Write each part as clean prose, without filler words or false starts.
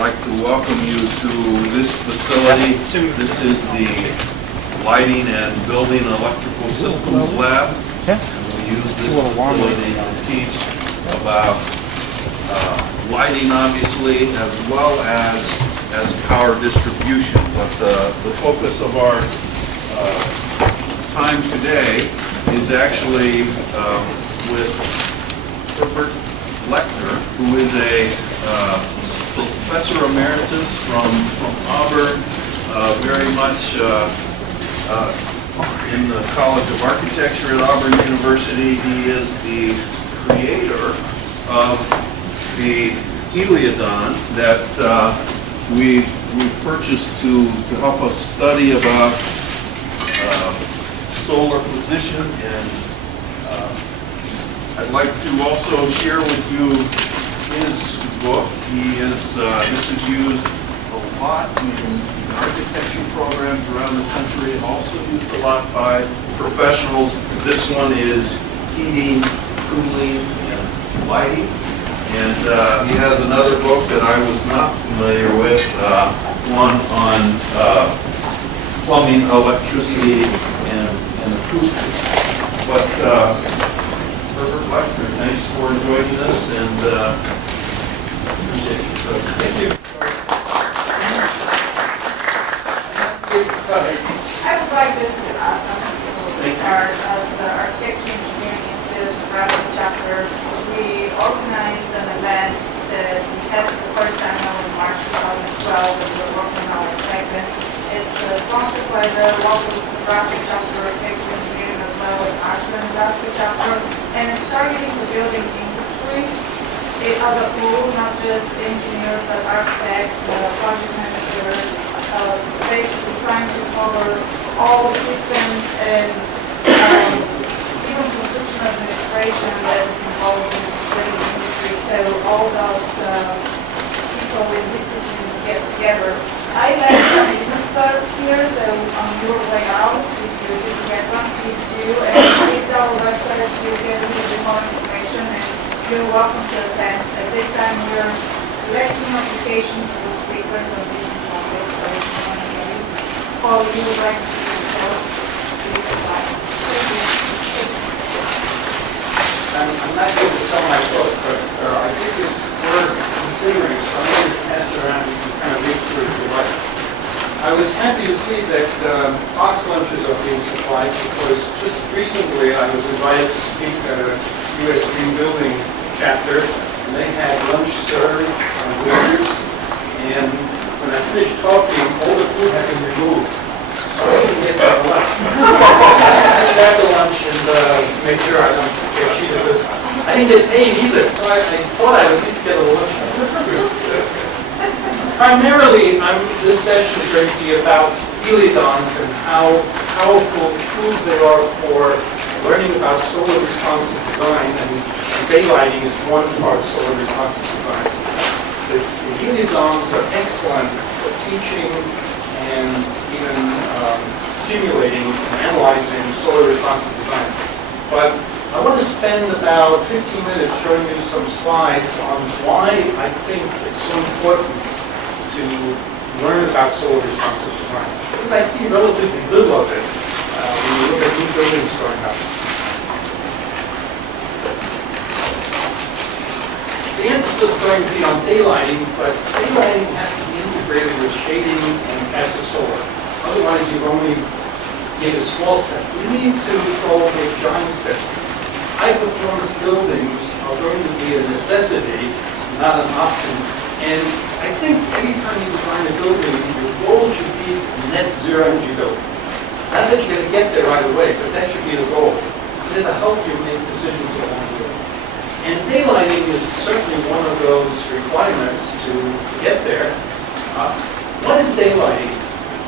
like to welcome you to this facility. This is the Lighting and Building Electrical Systems Lab. And we use this facility to teach about lighting, obviously, as well as power distribution. But the focus of our time today is actually with Norbert Lechner, who is a professor emeritus from Auburn, very much in the College of Architecture at Auburn University. He is the creator of the Heliodon that we purchased to help us study about solar position, and I'd like to also share with you his book. This is used a lot in architecture programs around the country, also used a lot by professionals. This one is heating, cooling, and lighting. And he has another book that I was not familiar with, one on plumbing, electricity, and acoustics. But Norbert Lechner, thanks for joining us, and appreciate it. So, thank you. I would like this to start as architecture engineering institute Nebraska chapter. We organized an event that we had the first time now in March 2012, and we're working on our segment. It's sponsored by the local Nebraska chapter architecture engineering as well as Ashland Nebraska chapter, and it's targeting the building industry as a whole, not just engineers but architects, project managers, basically trying to cover all systems and even construction administration that is involved in the building industry. So all those people in disciplines get together. I left some business cards here, so on your way out, if you didn't get one, please do. And read our website to get a little bit more information, and you're welcome to attend. At this time, we're collecting applications for speakers on business topics, so if you want to get it, or you would like to do so, please apply. Thank you. I'm not going to sell my book, but I think it's worth considering, so I'm going to pass it around. You can kind of read through it if you like. I was happy to see that box lunches are being supplied, because just recently I was invited to speak at a U.S. Green Building chapter, and they had lunch served on waiters, and when I finished talking, all the food had been removed. So I didn't get that lunch. I grabbed the lunch and make sure I don't get cheated. I didn't get paid either, so I thought I'd at least get a lunch. Primarily, this session is going to be about Heliodons and how powerful tools they are for learning about solar responsive design, and daylighting is one part of solar responsive design. The Heliodons are excellent for teaching and even simulating and analyzing solar responsive design. But I want to spend about 15 minutes showing you some slides on why I think it's so important to learn about solar responsive design. Because I see relatively little of it when you look at new buildings going up. The emphasis is going to be on daylighting, but daylighting has to be integrated with shading and passive solar. Otherwise, you've only made a small step. You need to go a giant step. High-performance buildings are going to be a necessity, not an option. And I think any time you design a building, your goal should be a net zero energy building. Not that you're going to get there right away, but that should be the goal. And it'll help you make decisions along the way. And daylighting is certainly one of those requirements to get there. What is daylighting?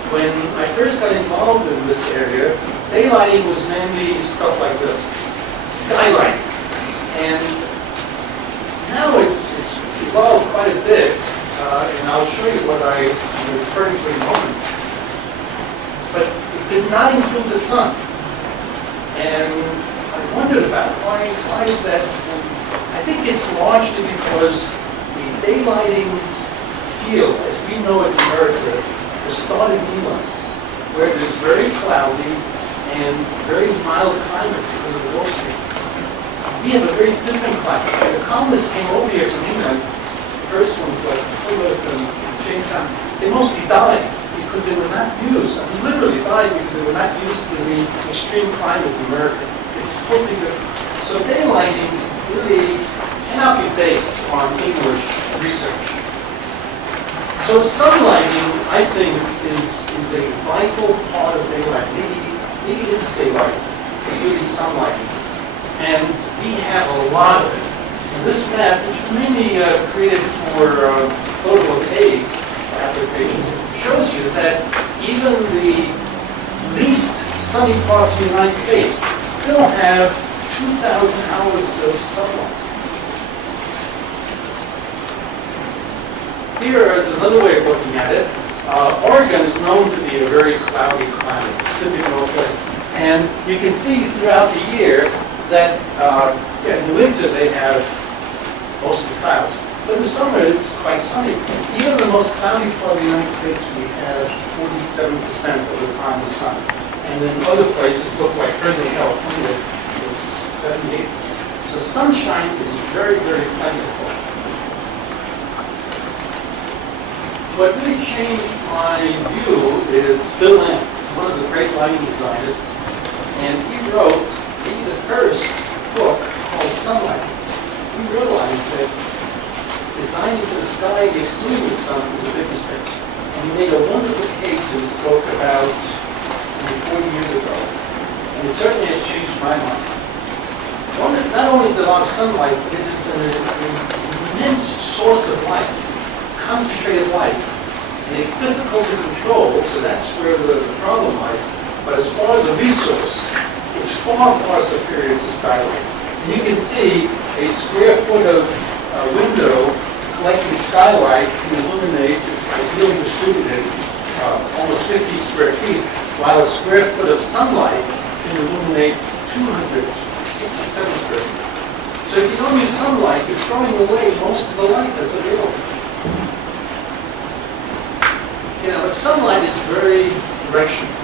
When I first got involved in this area, daylighting was mainly stuff like this, skylight. And now it's evolved quite a bit, and I'll show you what I'm referring to in a moment. But it did not include the sun. And I wondered about why is that? And I think it's largely because the daylighting feel, as we know it in America, the start of England, where it is very cloudy and very mild climate because of the Gulf Stream. We have a very different climate. The colonists came over here from England, the first ones like Kiewit and Jamestown, they mostly died because they were not used, I mean, literally died because they were not used to the extreme climate of America. It's totally different. So daylighting really cannot be based on English research. So sunlighting, I think, is a vital part of daylight. Maybe it is daylight, it's really sunlighting. And we have a lot of it. And this map, which is mainly created for photovoltaic applications, shows you that even the least sunny parts of the United States still have 2,000 hours of sunlight. Here is another way of looking at it. Oregon is known to be a very cloudy climate, Pacific Northwest. And you can see throughout the year that in the winter they have most of the clouds. But in the summer it's quite sunny. Even the most cloudy part of the United States, we have 47% of the time the sun. And then other places look like Fresno, California, it's 78%. So sunshine is very, very plentiful. What really changed my view is Bill Lamb, one of the great lighting designers, and he wrote maybe the first book called Sunlight. He realized that designing for the sky excluding the sun is a big mistake. And he made a wonderful case in his book about 40 years ago. And it certainly has changed my mind. Not only is there a lot of sunlight, but it is an immense source of light. Concentrated light. And it's difficult to control, so that's where the problem lies. But as far as a resource, it's far, far superior to skylight. And you can see a square foot of window collecting skylight can illuminate, ideally distributed, almost 50 square feet, while a square foot of sunlight can illuminate 267 square feet. So if you don't use sunlight, you're throwing away most of the light that's available. But sunlight is very directional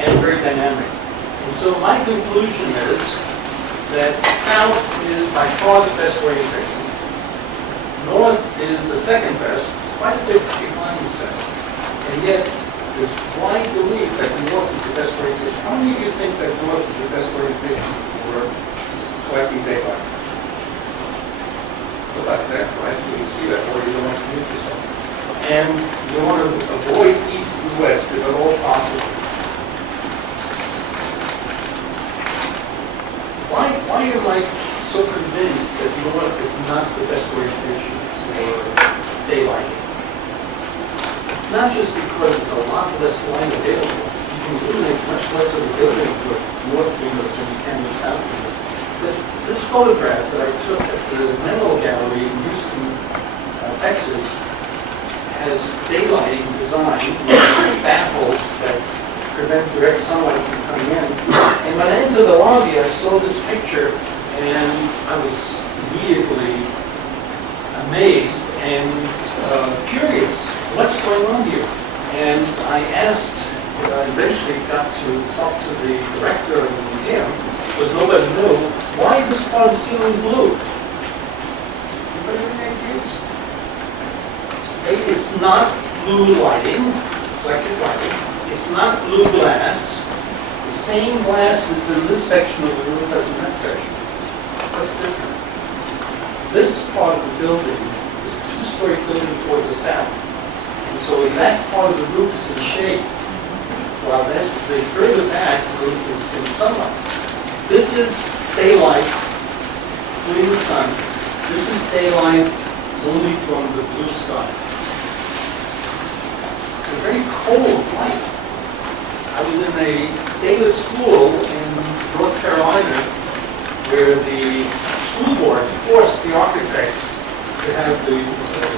and very dynamic. And so my conclusion is that south is by far the best orientation. North is the second best, quite a bit behind the south. And yet, there's wide belief that north is the best orientation. How many of you think that north is the best orientation for collecting daylight? Look like that, right? You can see that, or you don't want to mute yourself. And you want to avoid east and west if at all possible. Why am I so convinced that north is not the best orientation for daylighting? It's not just because there's a lot less light available. You can illuminate much less of the building with north windows than you can with south windows. But this photograph that I took at the Menlo Gallery in Houston, Texas, has daylighting design with baffles that prevent direct sunlight from coming in. And when I entered the lobby, I saw this picture, and I was immediately amazed and curious. What's going on here? And I asked, I eventually got to talk to the director of the museum, because nobody knew, why is this part of the ceiling blue? Anybody have any ideas? It's not blue lighting, electric lighting. It's not blue glass. The same glass is in this section of the roof as in that section. What's different? This part of the building is a two-story building towards the south. And so that part of the roof is in shade, while the further back roof is in sunlight. This is daylight including the sun. This is daylight only from the blue sky. It's a very cold light. I was in a day-lit school in North Carolina where the school board forced the architects to have the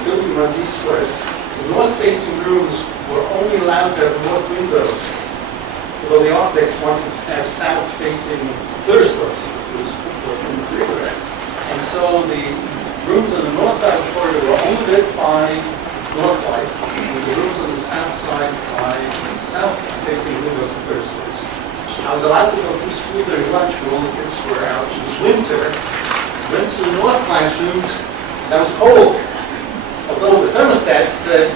building runs east-west. The north-facing rooms were only allowed to have north windows, although the architects wanted to have south-facing clerestories. It was couldn't agree with that. And so the rooms on the north side of the corridor were only lit by north light, with the rooms on the south side by south-facing windows and third stories. I was allowed to go through school during lunch when all the kids were out. It was winter. Went to the north classrooms. That was cold. Although the thermostat said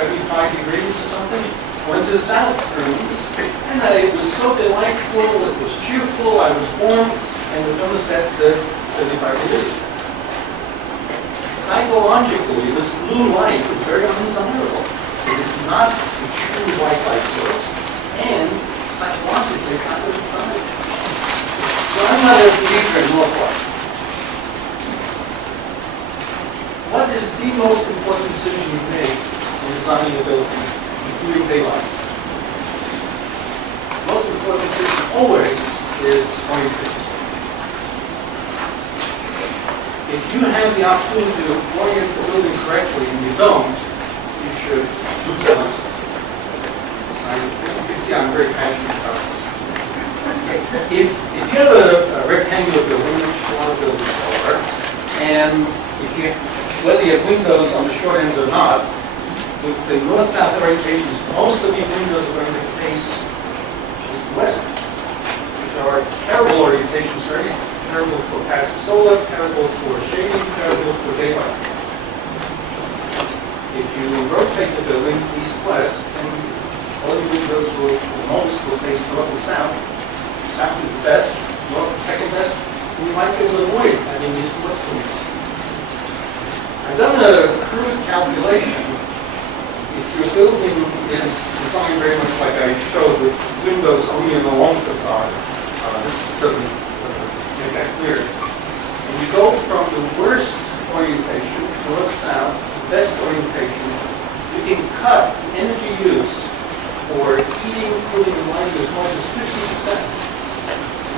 75 degrees or something, went to the south rooms, and it was so delightful, it was cheerful, I was warm, and the thermostat said 75 degrees. Psychologically, this blue light is very undesirable. It is not a true white light source, and psychologically, it's not good design. So I'm not a believer in north light. What is the most important decision you make in designing a building, including daylight? Most important decision always is orientation. If you have the opportunity to orient the building correctly and you don't, you should do so. You can see I'm very passionate about this. If you have a rectangular building, which a lot of buildings are, and if you whether you have windows on the short end or not, with the north-south orientations, most of these windows are going to face just west, which are terrible orientations for anything. Terrible for passive solar, terrible for shading, terrible for daylight. If you rotate the building east-west, then all the windows most will face north and south. South is the best, north is second best, and you might be able to avoid having east-west windows. I've done a crude calculation. If your building is designed very much like I showed, with windows only in the long facade, this doesn't make that clear. When you go from the worst orientation, north-south, to the best orientation, you can cut energy use for heating, cooling, and lighting as much as 50%.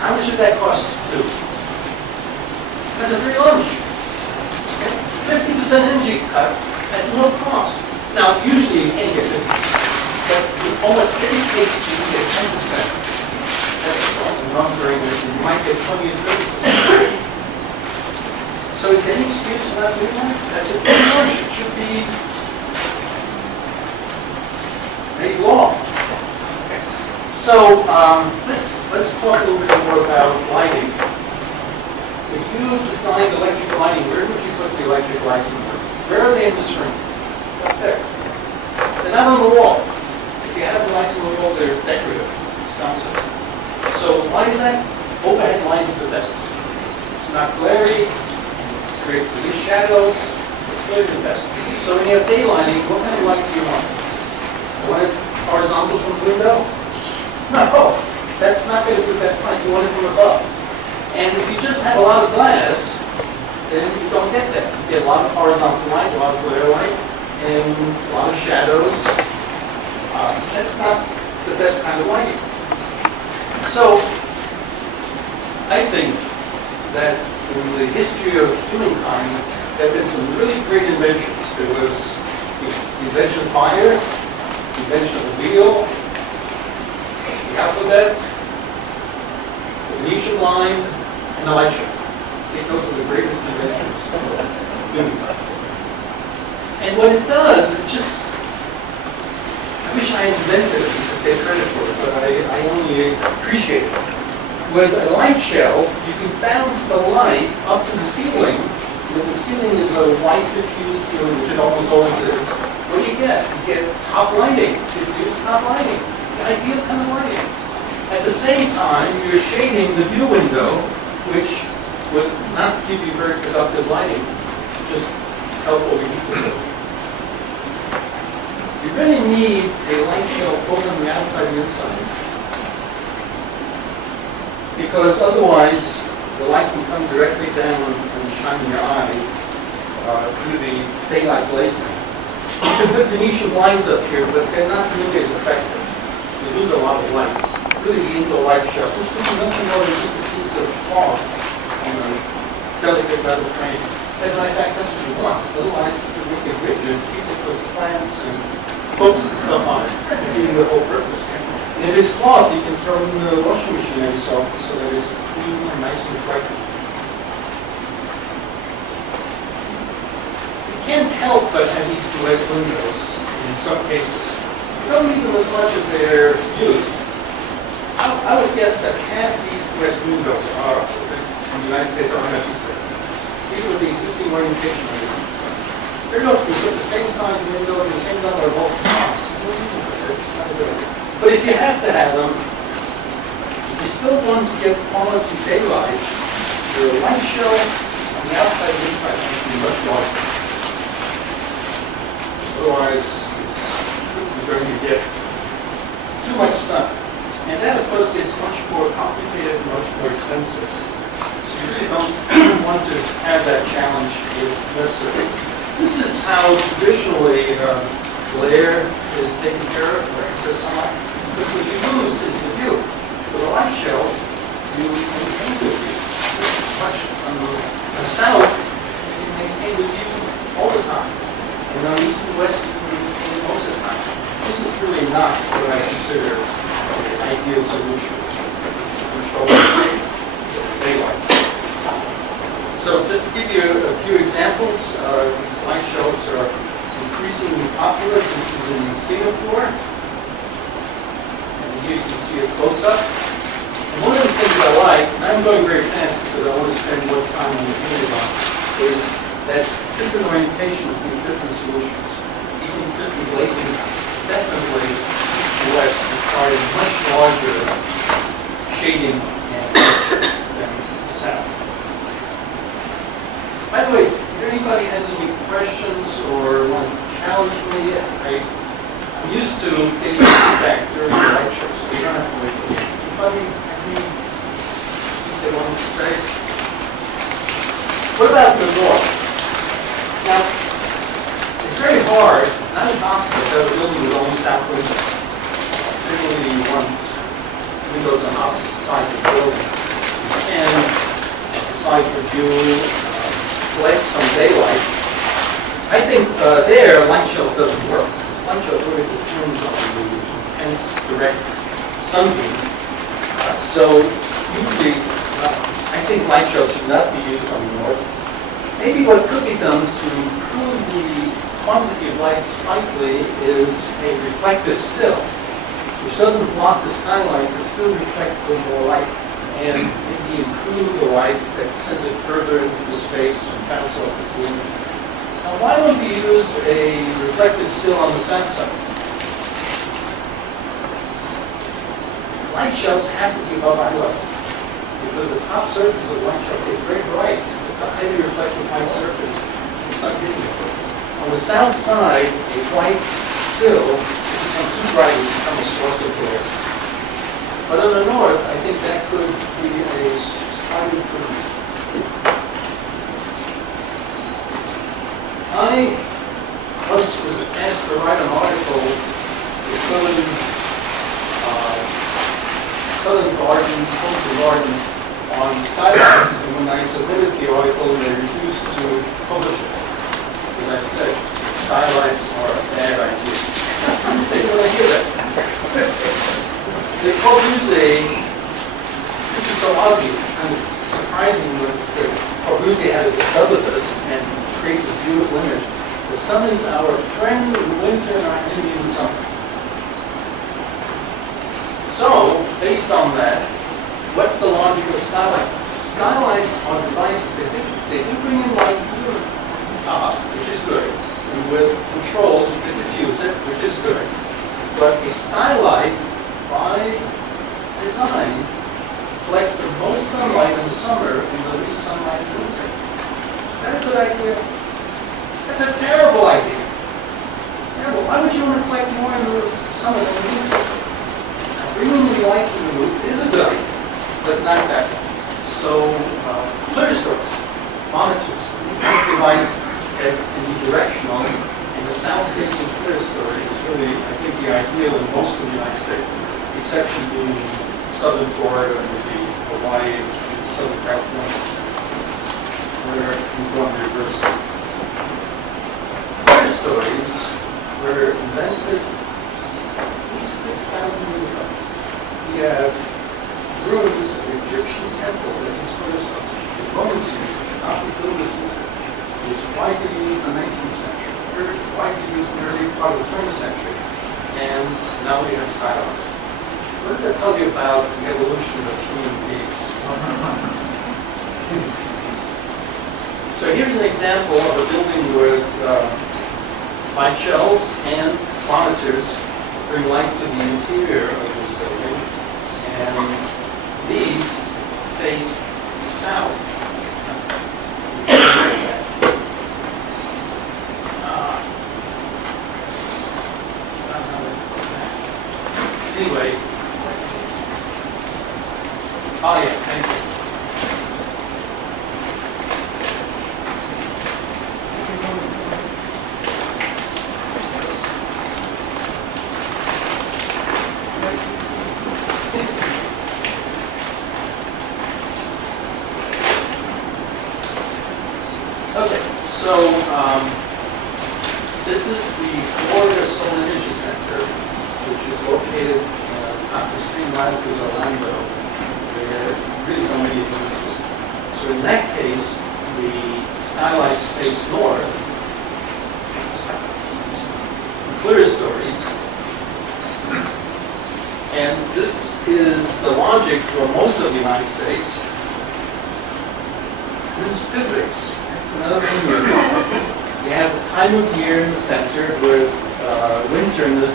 How much did that cost to do? That's a free lunch. 50% energy cut at no cost. Now, usually you can't get 50%, but in almost every case you can get 10%. That's not very good. You might get 20 or 30%. So is there any excuse for not doing that? That's a free lunch. It should be made law. So let's talk a little bit more about lighting. If you designed electric lighting, where would you put the electric lights in the room? Where are they in this room? Up there. They're not on the wall. If you have the lights on the wall, they're decorative. It's nonsense. So why is that? Overhead light is the best. It's not glary, it creates the least shadows, it's clearly the best. So when you have daylighting, what kind of light do you want? You want it horizontal from the window? No, that's not going to be the best light. You want it from above. And if you just have a lot of glass, then you don't get that. You get a lot of horizontal light, a lot of glare light, and a lot of shadows. That's not the best kind of lighting. So, I think that in the history of humankind, there have been some really great inventions. There was the invention of fire, the invention of the wheel, the alphabet, the Venetian blind, and the light show. I think those are the greatest inventions of humankind. And what it does, it just, I wish I had invented it to take credit for it, but I only appreciate it. With a light shelf, you can bounce the light up to the ceiling. When the ceiling is a white diffused ceiling, which it almost always is, what do you get? You get top lighting, diffused top lighting, the ideal kind of lighting. At the same time, you're shading the view window, which would not give you very productive lighting, just help over you. You really need a light shelf both on the outside and inside, because otherwise the light can come directly down and shine in your eye through the daylight glazing. You can put Venetian blinds up here, but they're not nearly as effective. You lose a lot of light. Really, the indoor light shelf, which is nothing more than just a piece of cloth on a delicate metal frame. As a matter of fact, that's what you want. Otherwise, if you make it rigid, people put plants and books and stuff on it, defeating the whole purpose. And if it's cloth, you can throw it in the washing machine every so often so that it's clean and nice and reflective. You can't help but have these west windows in some cases. You don't need them as much as they're used. I would guess that half east-west windows are, in the United States, are necessary. These are the existing orientation windows. They're not with the same size window, the same number of open spots. But if you have to have them, if you still want to get quality daylight, your light show on the outside and inside has to be much larger. Otherwise, you're going to get too much sun. And that, of course, gets much more complicated and much more expensive. So you really don't want to have that challenge if necessary. This is how traditionally glare is taken care of, or excess sunlight. But what you lose is the view. With a light show, you maintain the view. Much on the south, you can maintain the view all the time. And on east and west, you can maintain it most of the time. This is really not what I consider an ideal solution to control daylight. So just to give you a few examples, these light shows are increasingly popular. This is in Singapore. And here you can see a close-up. And one of the things I like, and I'm going very fast because I want to spend more time on the Heliodon, is that different orientations need different solutions. Even different glazing definitely west requires much larger shading and textures than the south. By the way, if anybody has any questions or want to challenge me, I'm used to getting feedback during the lecture, so you don't have to wait for me. Anybody have any things they wanted to say? What about the north? Now, it's very hard, not impossible, to have a building with only south windows. Generally, you want windows on opposite sides of the building. And besides the view, collect some daylight. I think there, light show doesn't work. Light show really depends on the intense direct sunbeam. So usually, I think light shows should not be used on the north. Maybe what could be done to improve the quantity of light slightly is a reflective sill, which doesn't block the skylight, but still reflects a little more light. And maybe improve the light that sends it further into the space and bounce off the ceiling. Now, why don't we use a reflective sill on the south side? Light shelves have to be above eye level because the top surface of the light shelf is very bright. It's a highly reflective white surface. The sun hits it. On the south side, a white sill, if it becomes too bright, it becomes a source of glare. But on the north, I think that could be a slight improvement. I once was asked to write an article for Southern Gardens, Homes and Gardens on Skylights, and when I submitted the article, they refused to publish it. As I said, Skylights are a bad idea. They don't want to hear that. The Corbusier, this is so obvious, it's kind of surprising that Corbusier had to discover this and create this beautiful image. The sun is our friend in winter and our enemy in summer. So, based on that, what's the logic of skylights? Skylights are devices, they do bring in light through the top, which is good. And with controls, you can diffuse it, which is good. But a skylight, by design, collects the most sunlight in the summer and the least sunlight in the winter. Is that a good idea? That's a terrible idea. Terrible. Why would you want to collect more in the summer than the winter? Now, bringing the light from the roof is a good idea, but not that one. So, clerestories, monitors, device that can be directional, and the south-facing clerestory is really, I think, the ideal in most of the United States. Exception being southern Florida and maybe Hawaii and southern California, where you go in reverse. Clear stories were invented at least 6,000 years ago. We have ruins of Egyptian temples that use clear stories. The Romans used it, not the builders used it. It was widely used in the 19th century, very widely used skylights. What does that tell you about the evolution of human beings? So here's an example of a building with light shelves and monitors bring light to the interior of this building, and these face south. Anyway, oh yeah, thank you. Okay, so this is the Florida Solar Energy Center, which is located on the same latitude as Orlando, where you really don't need a heating system. So in that case, the skylights face north, clear stories, and this is the logic for most of the United States. This is physics. It's another thing here. You have the time of year in the center with winter in the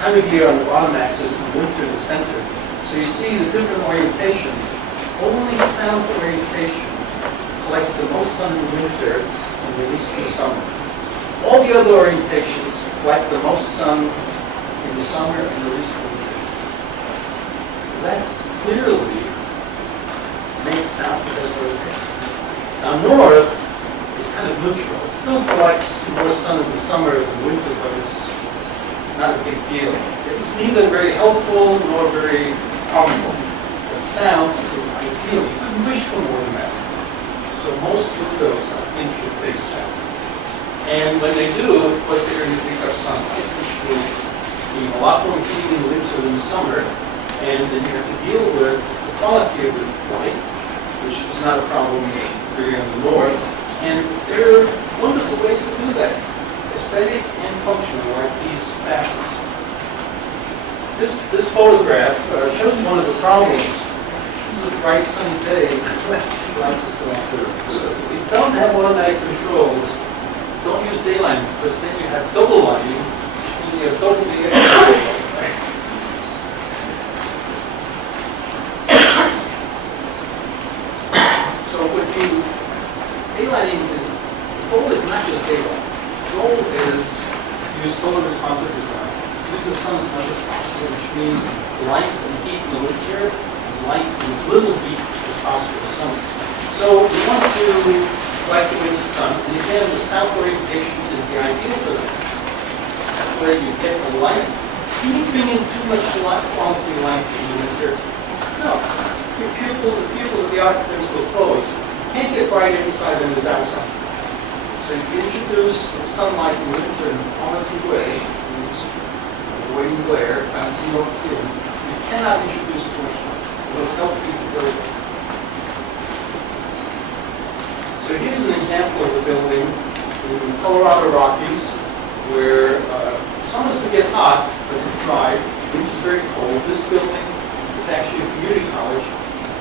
time of year on the bottom axis and winter in the center. So you see the different orientations. Only south orientation collects the most sun in winter and releases in the summer. All the other orientations collect the most sun in the summer and release in the winter. That clearly makes south the best orientation. Now north is kind of neutral. It still collects more sun in the summer than winter, but it's not a big deal. It's neither very helpful nor very harmful. But south is ideal. You couldn't wish for more than that. So most windows, I think, should face south. And when they do, of course, they're going to pick up sunlight, which will be a lot more heating in the winter than the summer. And then you have to deal with the quality of the light, which is not a problem here in the north. And there are wonderful ways to do that. Aesthetic and functional, like these fashions. This photograph shows one of the problems. This is a bright sunny day. Lights is going through. So if you don't have automatic controls, don't use daylighting, because then you have double lighting, which means you have double the energy. So what you daylighting is, the goal is not just daylight. The goal is to use solar responsive design. Use the sun as much as possible, which means light and heat in the winter, and light and as little heat as possible in the summer. So we want to light the winter sun, and again, the south orientation is the ideal for that. That way you get the light. Do you bring in too much light, quality light in the winter? No. The pupil of the occupants will close. You can't get brighter inside than it is outside. So if you introduce the sunlight in winter in one or two ways, avoiding glare, and so you don't see it, you cannot introduce too much light. It will help people very well. So here's an example of a building in the Colorado Rockies where summers would get hot, but it's dry. Winters is very cold. This building, it's actually a community college,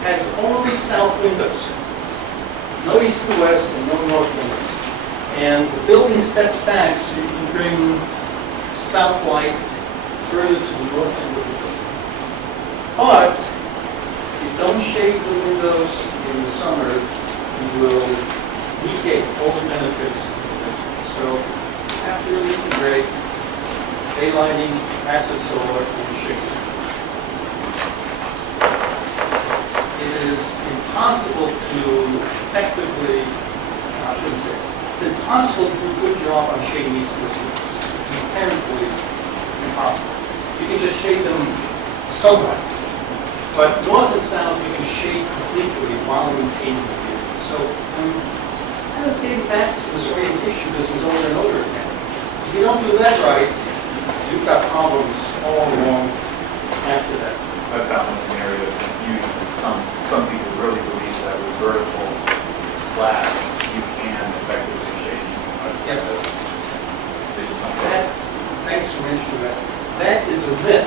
has only south windows. No east and west and no north windows. And the building steps back so you can bring south light further to the north end of the building. But if you don't shade the windows in the summer, you will negate all the benefits of the winter. So you have to really integrate daylighting, passive solar, and shading. It is impossible to effectively, I shouldn't say, it's impossible to do a good job on shading east and west. It's inherently impossible. You can just shade them somewhat. But north and south, you can shade completely while maintaining the view. So I'm kind of getting back to this orientation business over and over again. If you don't do that right, you've got problems all along after that. I found this an area of confusion. Some people really believe that with vertical slabs, you can effectively shade. Yep. They just don't. Thanks for mentioning that. That is a myth.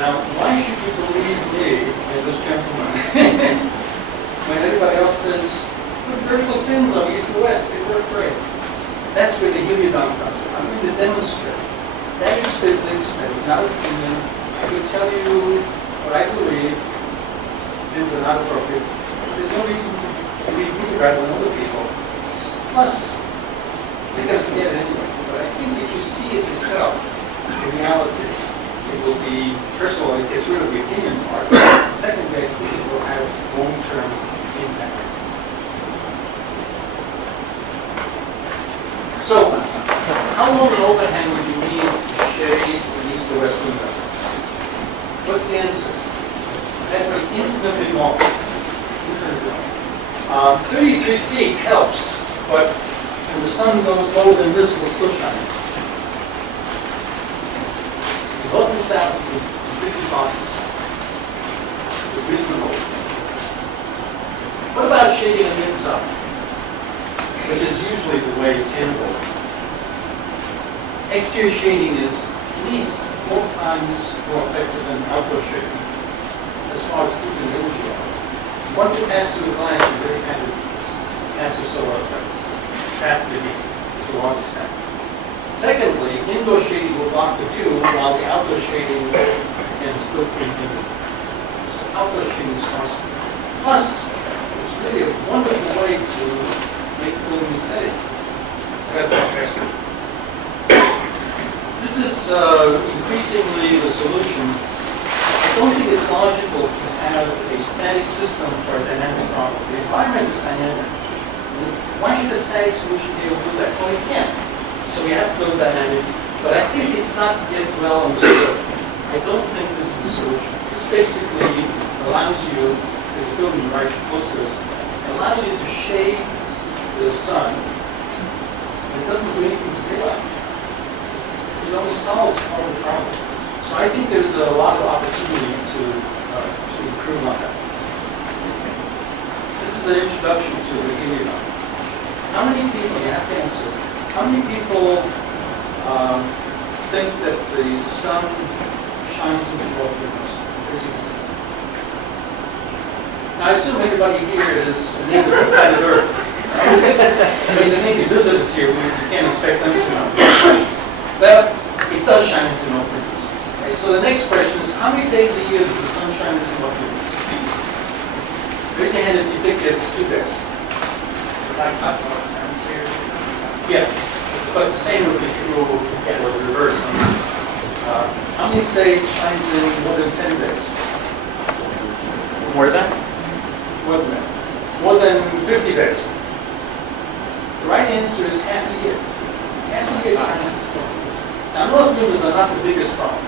Now, why should you believe me and this gentleman when everybody else says, the vertical fins on east and west, they work great? That's where the Heliodon comes in. I'm going to demonstrate. That is physics, that is not opinion. I will tell you what I believe. Fins are not appropriate. There's no reason to believe me rather than other people. Plus, you're going to forget it anyway. But I think if you see it yourself, in reality, it will be, first of all, it gets rid of the opinion part. Secondly, I think it will have long-term impact. So, how long an overhang would you need to shade the east to west window? What's the answer? That's like infinitely long. 33 feet helps, but when the sun goes lower than this, it will still shine. Look this out with 50 boxes. It's reasonable. What about shading on the inside? Which is usually the way it's handled. Exterior shading is at least 4 times more effective than outdoor shading as far as keeping the energy out. Once it passes through the glass, you very kind of passive solar effect. Trap the heat to a large extent. Secondly, indoor shading will block the view, while the outdoor shading can still keep in. So outdoor shading is awesome. Plus, it's really a wonderful way to make the building aesthetic. This is increasingly the solution. I don't think it's logical to have a static system for a dynamic problem. The environment is dynamic. Why should a static solution be able to do that? Well, it can. So we have to go dynamic, but I think it's not yet well understood. I don't think this is the solution. This basically allows you, there's a building right close to us, it allows you to shade the sun, and it doesn't do anything to daylight. It only solves part of the problem. So I think there's a lot of opportunity to improve on that. This is an introduction to the Heliodon. How many people, you have to answer, how many people think that the sun shines into both windows? Now, I assume everybody here is a native of planet Earth. I mean, there may be visitors here, but you can't expect them to know. Well, it does shine into North windows. Okay, so the next question is, how many days a year does the sun shine into North windows? Raise your hand if you think it's 2 days. Yeah, but the same would be true or the reverse. How many say it shines in more than 10 days? More than? More than that. More than 50 days. The right answer is half a year. Half a year shines. Now, north windows are not the biggest problem,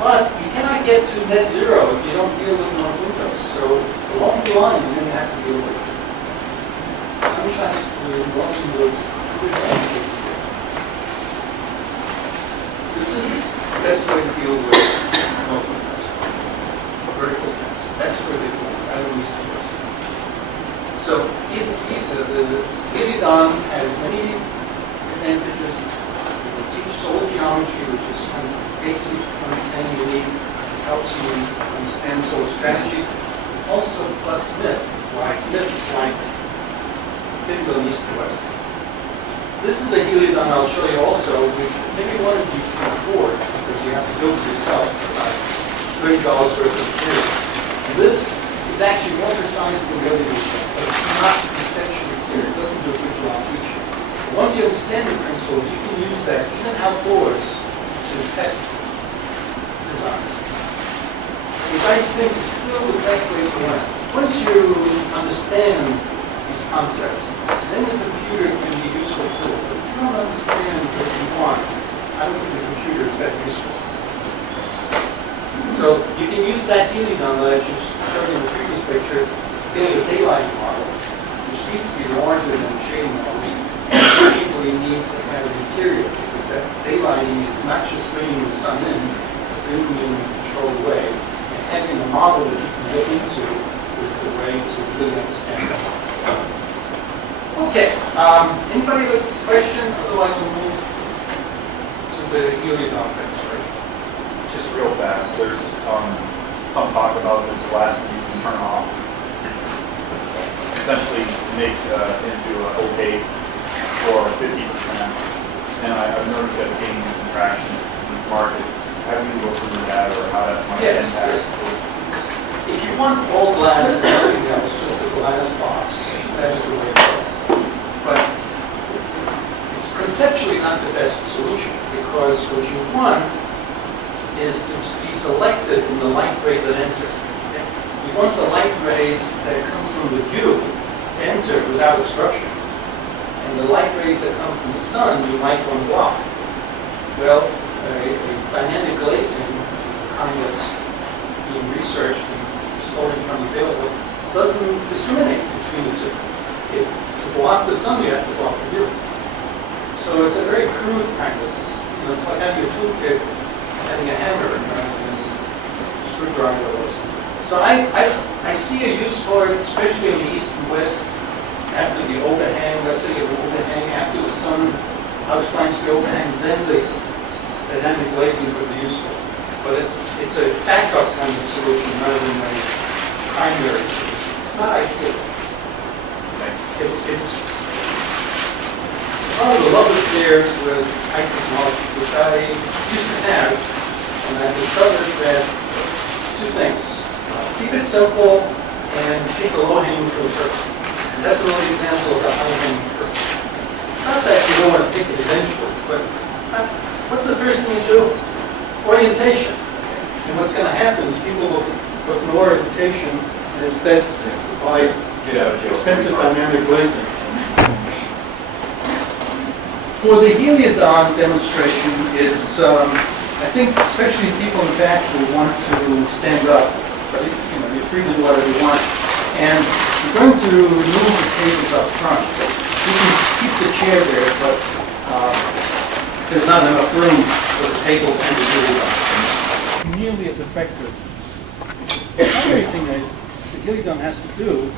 but you cannot get to net zero if you don't deal with north windows. So along the line, you're going to have to deal with it. Sun shines through north windows. This is the best way to deal with north windows. Vertical fence. That's where they go. I don't use the west. So the Heliodon has many advantages. It will teach solar geometry, which is kind of basic understanding you need. It helps you understand solar strategies. Also, plus myths like things on the east and west. This is a Heliodon I'll show you also, which maybe one of you can afford because you have to build it yourself for about $30 worth of material. And this is actually more precise than the other Heliodon, but it's not conceptually clear. It doesn't do a good job teaching. But once you understand the principle, you can use that even outdoors to test designs. Which I think is still the best way to learn. Once you understand these concepts, then the computer can be a useful tool. But if you don't understand what you want, I don't think the computer is that useful. So you can use that Heliodon that I just showed you in the previous picture to build a daylight model, which needs to be larger than the shading models. And people you need to have a material, because that daylighting is not just bringing the sun in, but bringing it in a controlled way. And having a model that you can go into is the way to really understand that. Okay, anybody have a question? Otherwise we'll move to the Heliodon demonstration. just real fast, there's some talk about this glass that you can turn off, essentially make into an opaque for 50%. And I've noticed that's gaining some traction in markets. Have you looked into that or how that might Yes, impact yes. this? If you want all glass and nothing else, just a glass box, that is the way to go. But it's conceptually not the best solution, because what you want is to be selective in the light rays that enter. You want the light rays that come from the view to enter without obstruction. And the light rays that come from the sun, you might want to block. Well, a dynamic glazing, the kind that's being researched and slowly becoming available, doesn't discriminate between the two. To block the sun, you have to block the view. So it's a very crude kind of, it's like having a toolkit, having a hammer rather than a screwdriver or something. So I see a use for it, especially in the east and west, after the overhang. Let's say you have an overhang, after the sun outflanks the overhang, then the dynamic glazing would be useful. But it's a backup kind of solution rather than a primary. It's not ideal. It's part of the love affair with high technology, which I used to have, and I discovered that two things. Keep it simple and take the low-hanging fruit first. And that's another example of the high-hanging fruit. It's not that you don't want to pick it eventually, but it's not, what's the first thing you do? Orientation. And what's going to happen is people will put more orientation and instead buy expensive dynamic glazing. For the Heliodon demonstration, it's, I think especially people in the back will want to stand up, but you're free to do whatever you want. And we're going to remove the tables up front. You can keep the chair there, but there's not enough room for the tables and the Heliodon. Nearly as effective. The primary thing that the Heliodon has to do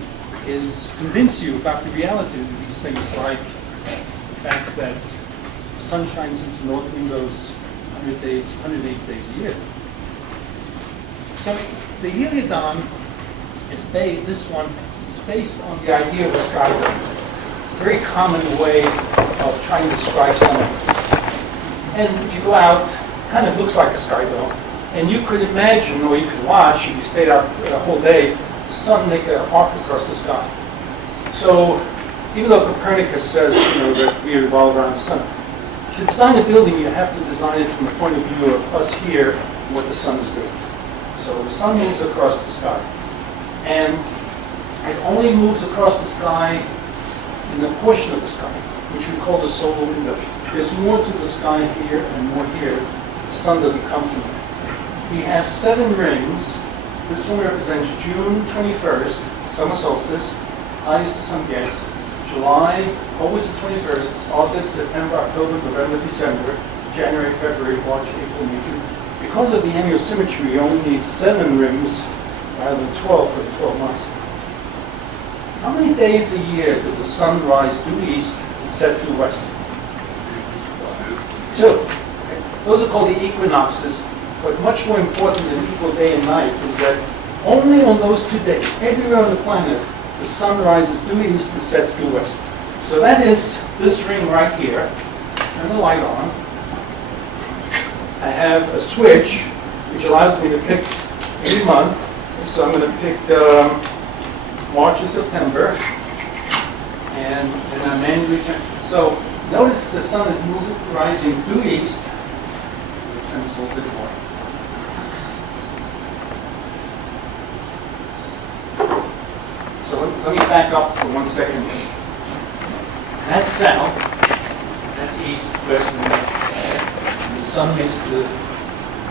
is convince you about the reality of these things, like the fact that the sun shines into north windows 100 days, 108 days a year. So the Heliodon is based, this one is based on the idea of a sky dome. Very common way of trying to describe sunlight. And if you go out, it kind of looks like a sky dome. And you could imagine, or you could watch, if you stayed out a whole day, the sun make an arc across the sky. So even though Copernicus says that we revolve around the sun, to design a building, you have to design it from the point of view of us here and what the sun is doing. So the sun moves across the sky. And it only moves across the sky in a portion of the sky, which we call the solar window. There's more to the sky here and more here. The sun doesn't come from there. We have 7 rings. This one represents June 21st, summer solstice, highest the sun gets. July, always the 21st, August, September, October, November, December, January, February, March, April, May, June. Because of the annual symmetry, you only need 7 rings rather than 12 for the 12 months. How many days a year does the sun rise due east and set due west? 2. Okay. Those are called the equinoxes. But much more important than equal day and night is that only on those 2 days, everywhere on the planet, the sun rises due east and sets due west. So that is this ring right here. Turn the light on. I have a switch which allows me to pick any month. So I'm going to pick March and September, and I manually turn. So notice the sun is moving, rising due east. Turn this a little bit more. So let me back up for 1 second. That's south, that's east, west, and north. And the sun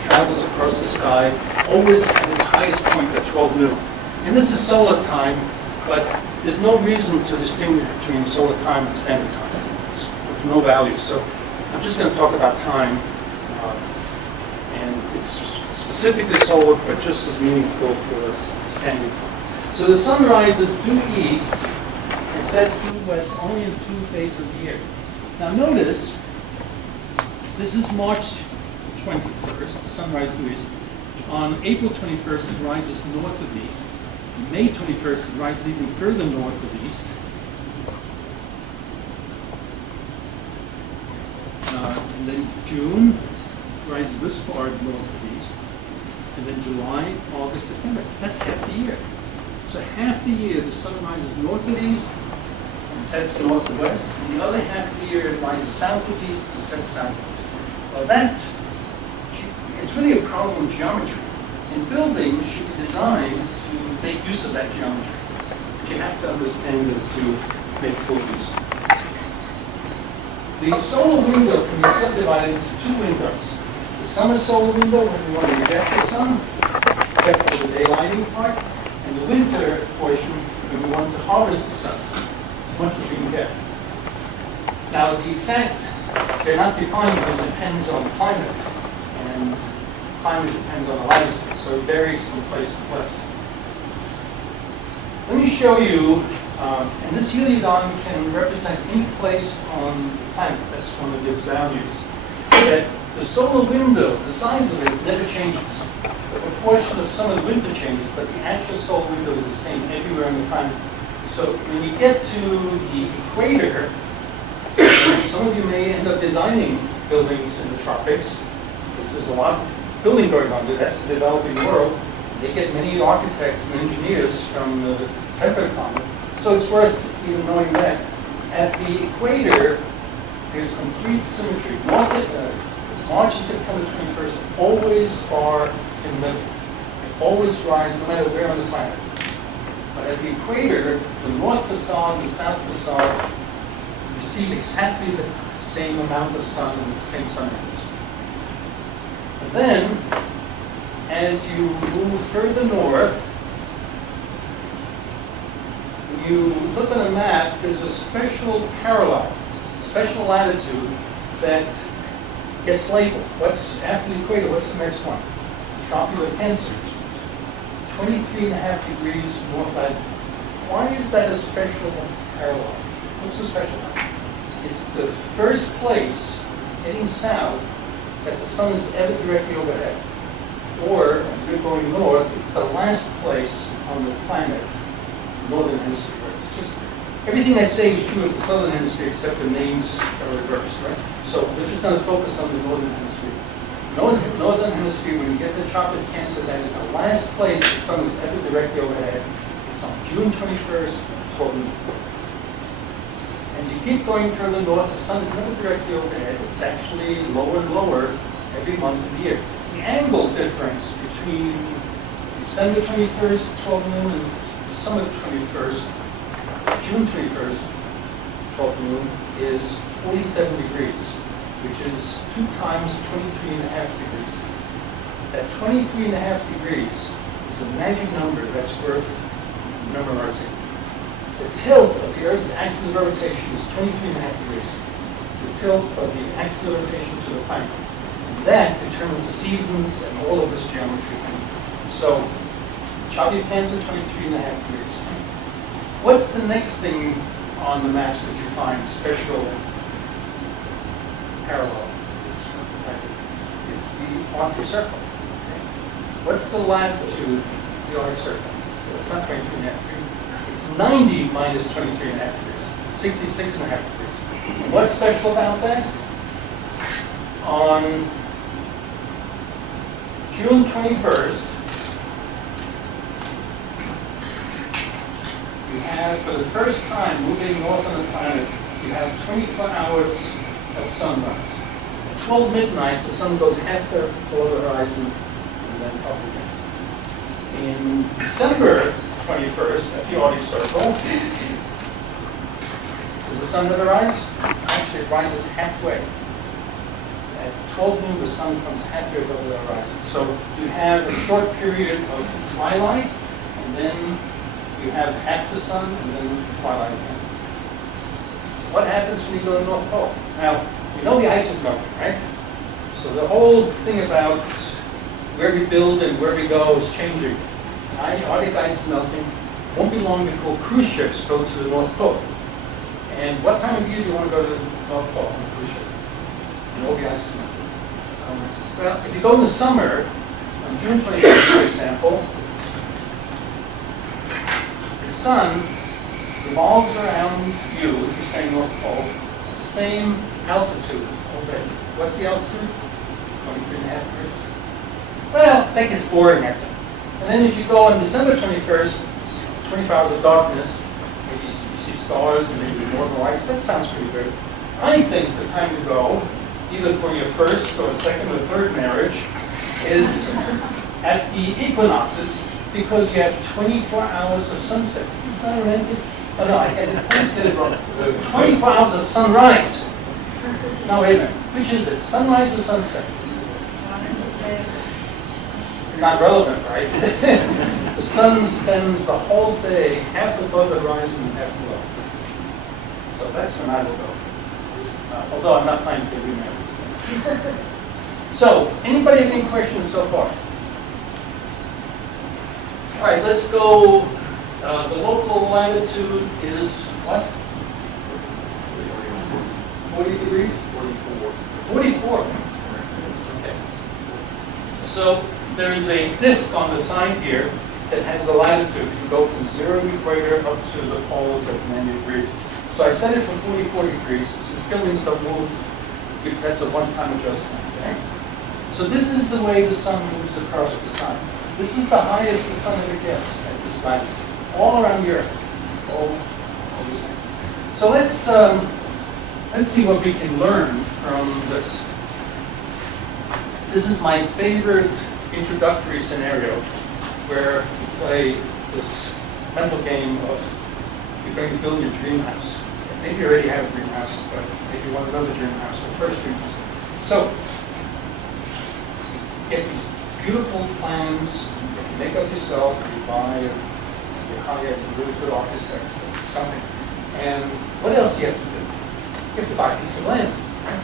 travels across the sky, always at its highest point at 12 noon. And this is solar time, but there's no reason to distinguish between solar time and standard time. It's with no value. So I'm just going to talk about time. And it's specifically solar, but just as meaningful for standard time. So the sun rises due east and sets due west only in 2 days of the year. Now notice, this is March, 21st, the sun rises due east. On April 21st, it rises north of east. May 21st, it rises even further north of east. And then June rises this far north of east. And then July, August, September. That's half the year. So half the year, the sun rises north of east and sets north of west. And the other half of the year, it rises south of east and sets south of east. Well, that, it's really a problem of geometry. And buildings should be designed to make use of that geometry. But you have to understand it to make full use. The solar window can be subdivided into two windows. The summer solar window, when we want to reject the sun, except for the daylighting part, and the winter portion, when we want to harvest the sun, as much as we can get. Now, the exact, they're not defined because it depends on the climate, and climate depends on the latitude, so it varies from place to place. Let me show you, and this Heliodon can represent any place on the planet. That's one of its values. That the solar window, the size of it, never changes. The proportion of summer to winter changes, but the actual solar window is the same everywhere on the planet. So when you get to the equator, some of you may end up designing buildings in the tropics, because there's a lot of building going on there. That's the developing world. They get many architects and engineers from the temperate climate. So it's worth even knowing that. At the equator, there's complete symmetry. March and September 21st always are in the middle. They always rise no matter where on the planet. But at the equator, the north facade and the south facade receive exactly the same amount of sun and the same sun rays. And then, as you move further north, when you look at a map, there's a special parallel, special latitude that gets labeled. What's after the equator? What's the next one? Tropic of Cancer. 23.5 degrees north latitude. Why is that a special parallel? What's so special about it? It's the first place heading south that the sun is ever directly overhead. Or, as we're going north, it's the last place on the planet, northern hemisphere. It's just, everything I say is true of the southern hemisphere except the names are reversed, right? So we're just going to focus on the northern hemisphere. Northern hemisphere, when you get to Tropic of Cancer, that is the last place the sun is ever directly overhead. It's on June 21st, 12 noon. As you keep going further north, the sun is never directly overhead. It's actually lower and lower every month of the year. The angle difference between December 21st, 12 noon, and December 21st, June 21st, 12 noon, is 47 degrees, which is 2 times 23.5 degrees. That 23.5 degrees is a magic number that's worth memorizing. The tilt of the Earth's axis of rotation is 23.5 degrees. The tilt of the axis of rotation to the planet. And that determines the seasons and all of this geometry. So, Tropic of Cancer, 23.5 degrees. What's the next thing on the maps that you find special parallel? It's the Arctic Circle. Okay? What's the latitude of the Arctic Circle? Well, it's not 23.5 degrees. It's 90 minus 23.5 degrees, 66.5 degrees. What's special about that? On June 21st, you have, for the first time, moving north on the planet, you have 24 hours of sunrise. At 12 midnight, the sun goes half below the horizon and then up again. In December 21st, at the Arctic Circle, does the sun never rise? Actually, it rises halfway. At 12 noon, the sun comes halfway above the horizon. So you have a short period of twilight, and then you have half the sun, and then twilight again. What happens when you go to the North Pole? Now, you know the ice is melting, right? So the whole thing about where we build and where we go is changing. Arctic ice is melting. It won't be long before cruise ships go to the North Pole. And what time of year do you want to go to the North Pole on a cruise ship? And all the ice is melting. Well, if you go in the summer, on June 21st, for example, the sun revolves around you, if you're saying North Pole, at the same altitude all day. What's the altitude? 23.5 degrees. Well, that gets boring, I think. And then if you go on December 21st, it's 24 hours of darkness, maybe you see stars and maybe northern lights, that sounds pretty good. I think the time to go, either for your first or second or third marriage, is at the equinoxes, because you have 24 hours of sunset. Is that romantic? Oh no, I always get it wrong. 24 hours of sunrise. No, wait a minute. Which is it? Sunrise or sunset? Not relevant, right? The sun spends the whole day half above the horizon and half below. So that's when I will go. Although I'm not planning to be married. So, anybody have any questions so far? All right, let's go. The local latitude is what? 40 degrees? 44. 44. Okay. So there is a disk on the side here that has the latitude. You can go from 0 equator up to the poles at 90 degrees. So I set it for 44 degrees. The skillings don't move. That's a one-time adjustment. Okay? So this is the way the sun moves across the sky. This is the highest the sun ever gets at this latitude. All around Europe. All the same. So let's see what we can learn from this. This is my favorite introductory scenario where you play this mental game of you're going to build your dream house. Maybe you already have a dream house, but maybe you want another dream house, or first dream house. So you get these beautiful plans that you make up yourself, you buy, you hire a really good architect or something. And what else do you have to do? You have to buy a piece of land. Right?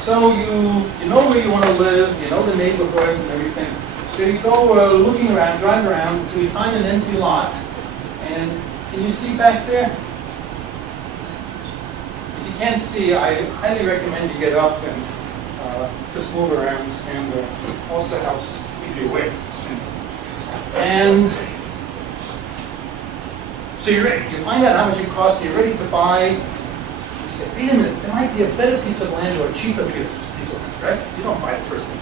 So you know where you want to live, you know the neighborhood and everything. So you go looking around, drive around, until you find an empty lot. And can you see back there? If you can't see, I highly recommend you get up and just move around, stand there. It also helps keep you awake. And so you're ready. You find out how much it costs, you're ready to buy. You say, wait a minute, there might be a better piece of land or a cheaper piece of land, right? You don't buy the first thing.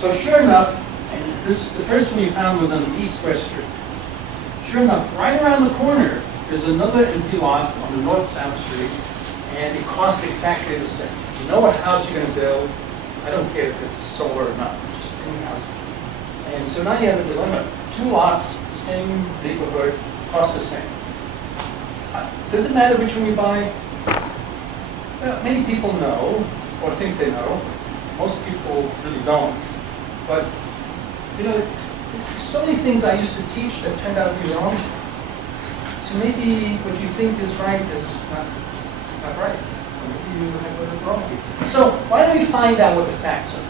So sure enough, and the first one you found was on the East-West Street. Sure enough, right around the corner, there's another empty lot on the North-South Street, and it costs exactly the same. You know what house you're going to build. I don't care if it's solar or not, just any house. And so now you have a dilemma. Two lots, same neighborhood, cost the same. Does it matter which one you buy? Well, many people know, or think they know. Most people really don't. But, you know, so many things I used to teach that turned out to be wrong. So maybe what you think is right is not right. Or maybe you have got it wrong. So why don't we find out what the facts are?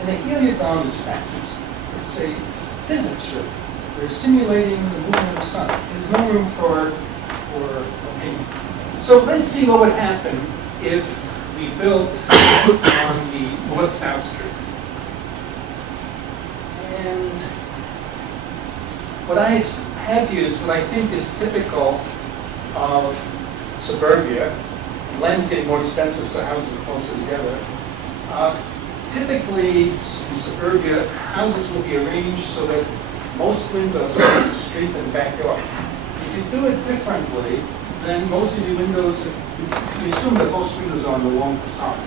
And the Heliodon is facts. It's a physics, really. We're simulating the movement of the sun. There's no room for opinion. So let's see what would happen if we built on the North-South Street. And what I have here is what I think is typical of suburbia. Land's getting more expensive, so houses are closer together. Typically, in suburbia, houses will be arranged so that most windows face the street and backyard. If you do it differently, then most of the windows, you assume that most windows are on the long facade,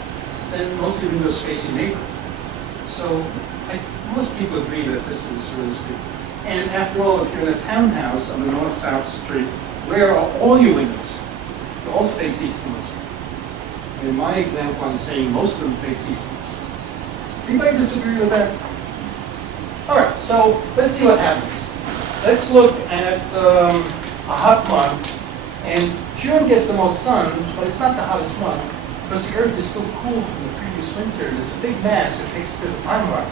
then most of the windows face your neighbor. So most people agree that this is realistic. And after all, if you're in a townhouse on the North-South Street, where are all your windows? They all face east and west. In my example, I'm saying most of them face east and west. Anybody disagree with that? All right, so let's see what happens. Let's look at a hot month. And June gets the most sun, but it's not the hottest month because the Earth is still cool from the previous winter. And it's a big mass that takes this time around.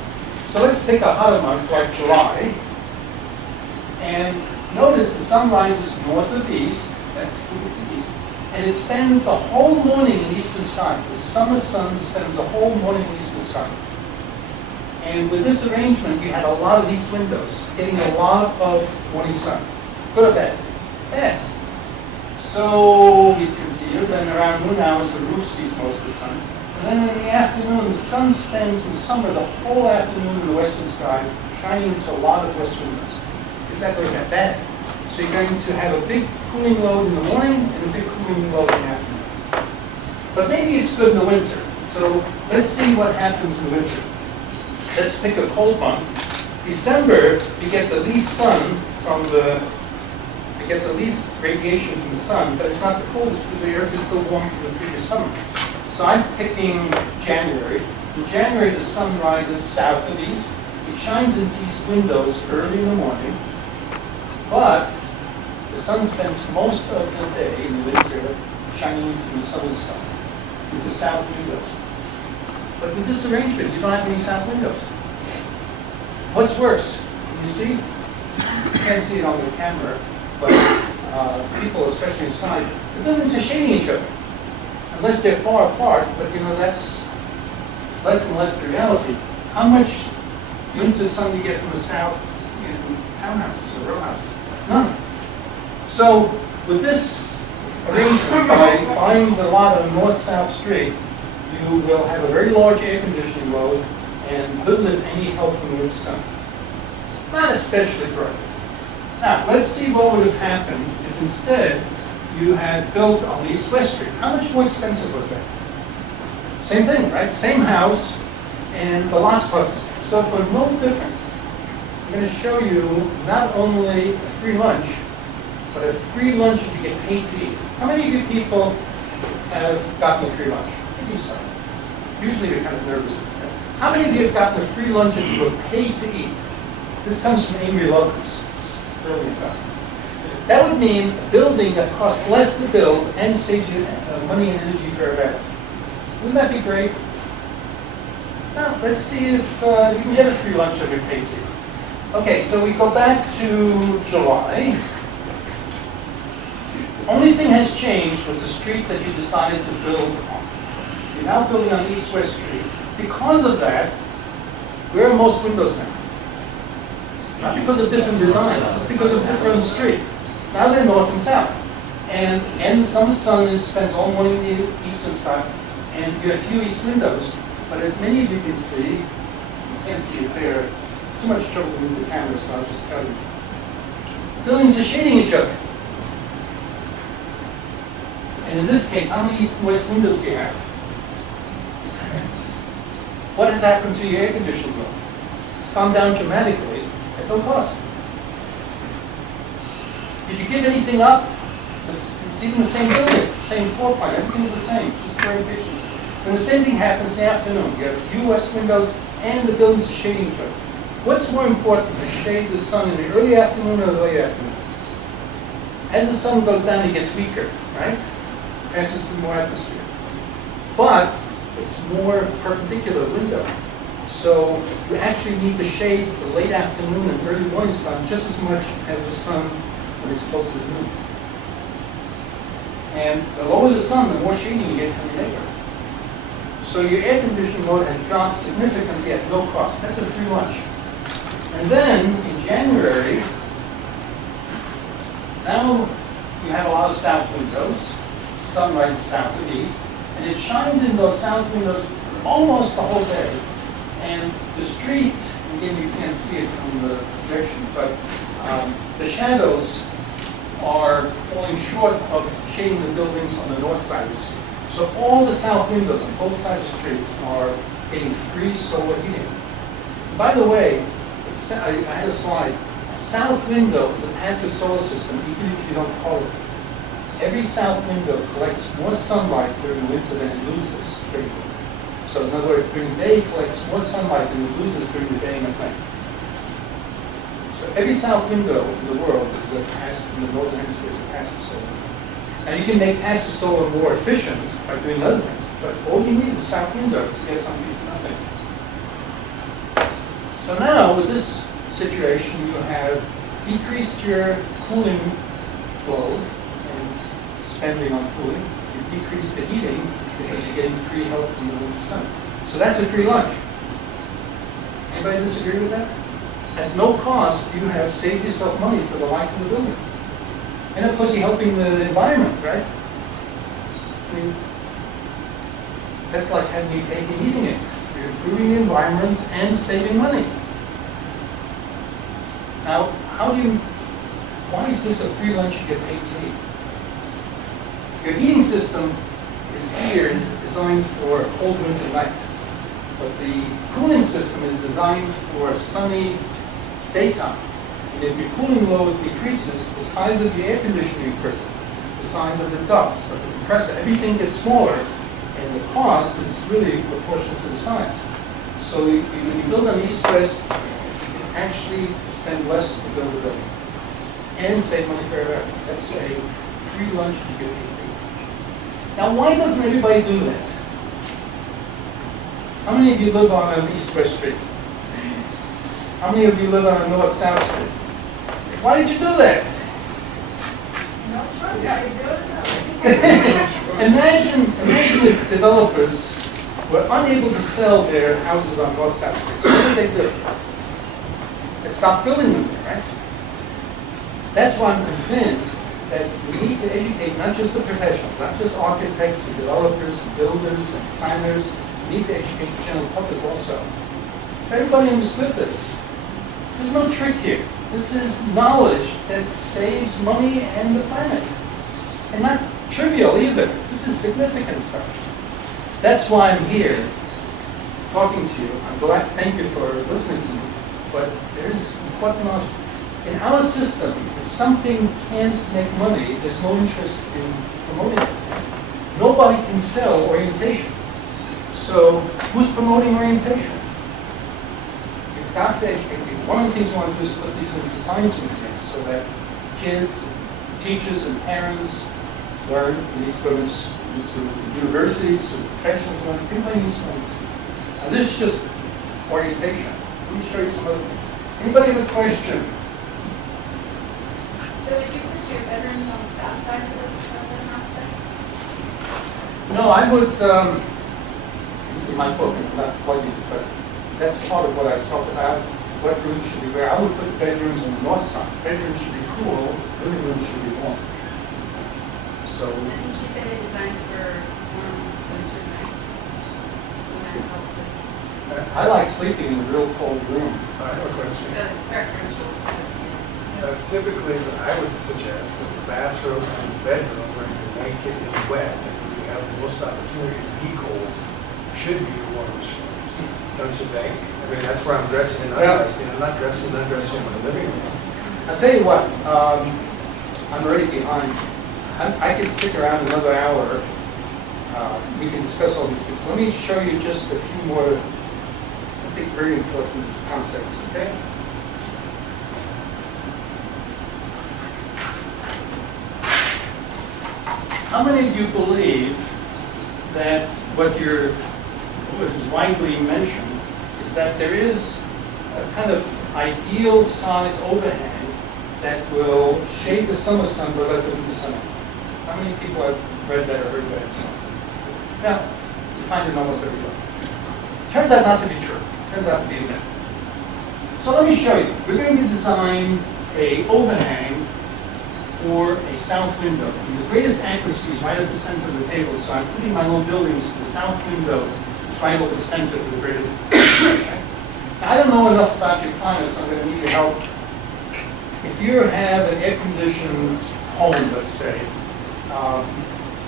So let's pick a hotter month like July. And notice the sun rises north of east. That's east. And it spends the whole morning in eastern sky. The summer sun spends the whole morning in eastern sky. And with this arrangement, you had a lot of these windows, getting a lot of morning sun. Good or bad? Bad. So we continue, then around noon hours, the roof sees most of the sun. And then in the afternoon, the sun spends in summer the whole afternoon in the western sky, shining into a lot of west windows. Is that good or bad? So you're going to have a big cooling load in the morning and a big cooling load in the afternoon. But maybe it's good in the winter. So let's see what happens in the winter. Let's pick a cold month. December, we get the least sun from we get the least radiation from the sun, but it's not the coldest because the earth is still warm from the previous summer. So I'm picking January. In January, the sun rises south of east. It shines into these windows early in the morning, but the sun spends most of the day in the winter shining into the southern sky, into south windows. But with this arrangement, you don't have any south windows. What's worse? You see? You can't see it on the camera, but people, especially inside, the buildings are shading each other. Unless they're far apart, but that's less and less the reality. How much winter sun do you get from the south in townhouses or row houses? None. So with this arrangement, by buying the lot on north-south street, you will have a very large air conditioning load and little if any help from the winter sun. Not especially great. Now, let's see what would have happened if instead you had built on the east-west street. How much more expensive was that? Same thing, right? Same house, and the lots cost the same. So for no difference, I'm going to show you not only a free lunch, but a free lunch that you get paid to eat. How many of you people have gotten a free lunch? Maybe some. Usually you're kind of nervous. How many of you have gotten a free lunch that you were paid to eat? This comes from Amy Lovelace. It's brilliant. That would mean a building that costs less to build and saves you money and energy for a better. Wouldn't that be great? Now, let's see if you can get a free lunch that you're paid to eat. Okay, so we go back to July. The only thing has changed was the street that you decided to build on. You're now building on East-West Street. Because of that, where are most windows now? Not because of different design, just because of different street. Now they're north and south. And the summer sun spends all morning in the eastern sky, and you have few east windows. But as many of you can see, you can't see it there. It's too much trouble to move the camera, so I'll just tell you. Buildings are shading each other. And in this case, how many east and west windows do you have? What has happened to your air conditioning bill? It's gone down dramatically at no cost. Did you give anything up? It's even the same building, same floor plan, everything is the same, just very pictures. And the same thing happens in the afternoon. You have a few west windows and the buildings are shading each other. What's more important, to shade the sun in the early afternoon or the late afternoon? As the sun goes down, it gets weaker, right? Passes through more atmosphere. But it's more perpendicular window. So you actually need the shade for late afternoon and early morning sun just as much as the sun when it's close to the moon. And the lower the sun, the more shading you get from your neighbor. So your air conditioning load has dropped significantly at no cost. That's a free lunch. And then in January, now you have a lot of south windows. The sun rises south and east, and it shines in those south windows almost the whole day. And the street, again, you can't see it from the projection, but the shadows are falling short of shading the buildings on the north side of the street. So all the south windows on both sides of the streets are getting free solar heating. And by the way, I had a slide. A south window is a passive solar system, even if you don't call it. Every south window collects more sunlight during the winter than it loses during the winter. So in other words, during the day, it collects more sunlight than it loses during the day and at night. So every south window in the world is a passive, in the northern hemisphere, is a passive solar. Now you can make passive solar more efficient by doing other things, but all you need is a south window to get something for nothing. So now with this situation, you have decreased your cooling load and spending on cooling. You've decreased the heating because you're getting free help from the winter sun. So that's a free lunch. Anybody disagree with that? At no cost, you have saved yourself money for the life of the building. And of course, you're helping the environment, right? I mean, that's like having your cake and eating it. You're improving the environment and saving money. Now, why is this a free lunch you get paid to eat? Your heating system is here designed for a cold winter night. But the cooling system is designed for a sunny daytime. And if your cooling load decreases, the size of the air conditioning equipment, the size of the ducts, of the compressor, everything gets smaller, and the cost is really proportional to the size. So when you build an east-west, you can actually spend less to build a building and save money for everyone. That's a free lunch you get paid to eat. Now, why doesn't everybody do that? How many of you live on an east-west street? How many of you live on a north-south street? Why did you do that? No choice, how you do it? Imagine if developers were unable to sell their houses on north-south streets. What would they do? They'd stop building them there, right? That's why I'm convinced that we need to educate not just the professionals, not just architects and developers and builders and planners. We need to educate the general public also. If everybody understood this, there's no trick here. This is knowledge that saves money and the planet. And not trivial either. This is significant stuff. That's why I'm here talking to you. I'm glad, thank you for listening to me. But there's important knowledge. In our system, if something can't make money, there's no interest in promoting it. Nobody can sell orientation. So who's promoting orientation? You've got to educate people. One of the things we want to do is put these into science museums so that kids, teachers, and parents learn. We need to go to universities and professionals learn. Everybody needs to learn. And this is just orientation. Let me show you some other things. Anybody have a question? So would you put your bedrooms on the south side of the house then? No, I would, in my book, I'm not plugging it, but that's part of what I talked about. What rooms should be where? I would put bedrooms on the north side. Bedrooms should be cool, living rooms should be warm. So, I think she said it designed for warm winter nights. Will that help with- I like sleeping in a real cold room. I have a question. So it's preferential. Typically, I would suggest that the bathroom and the bedroom where you make it is wet and you have the most opportunity to be cold should be the warmest rooms. Don't you think? I mean, that's where I'm dressing and undressing. I'm not dressing and undressing in my living room. I'll tell you what, I'm already behind. I could stick around another hour. We can discuss all these things. Let me show you just a few more, I think, very important concepts, okay? How many of you believe that what is widely mentioned is that there is a kind of ideal size overhang that will shade the summer sun but let the winter sun in? How many people have read that or heard that? Now, you find it in almost every book. Turns out not to be true. Turns out to be a myth. So let me show you. We're going to design a overhang for a south window. And the greatest accuracy is right at the center of the table, so I'm putting my little buildings to the south window, right over the center for the greatest accuracy. Now, I don't know enough about your climate, so I'm going to need your help. If you have an air-conditioned home, let's say,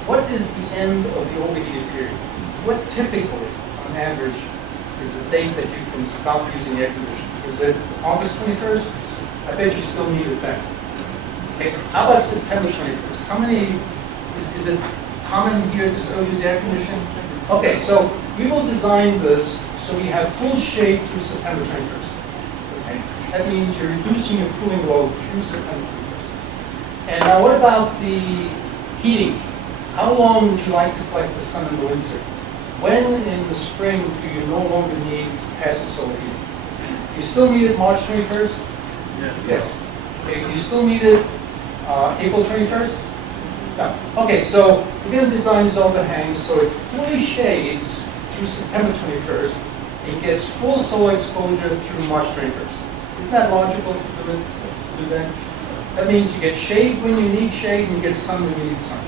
what is the end of the overheated period? What typically, on average, is the date that you can stop using air conditioning? Is it August 21st? I bet you still need it then. Okay, so how about September 21st? How many, is it common here to still use air conditioning? Okay, so we will design this so we have full shade through September 21st. Okay, that means you're reducing your cooling load through September 21st. And now what about the heating? How long would you like to collect the sun in the winter? When in the spring do you no longer need passive solar heating? You still need it March 21st? Yes. Okay, you still need it April 21st? No. Okay, so we're going to design this overhang so it fully shades through September 21st, It gets full solar exposure through March 31st. Isn't that logical to do that? That means you get shade when you need shade and you get sun when you need sun.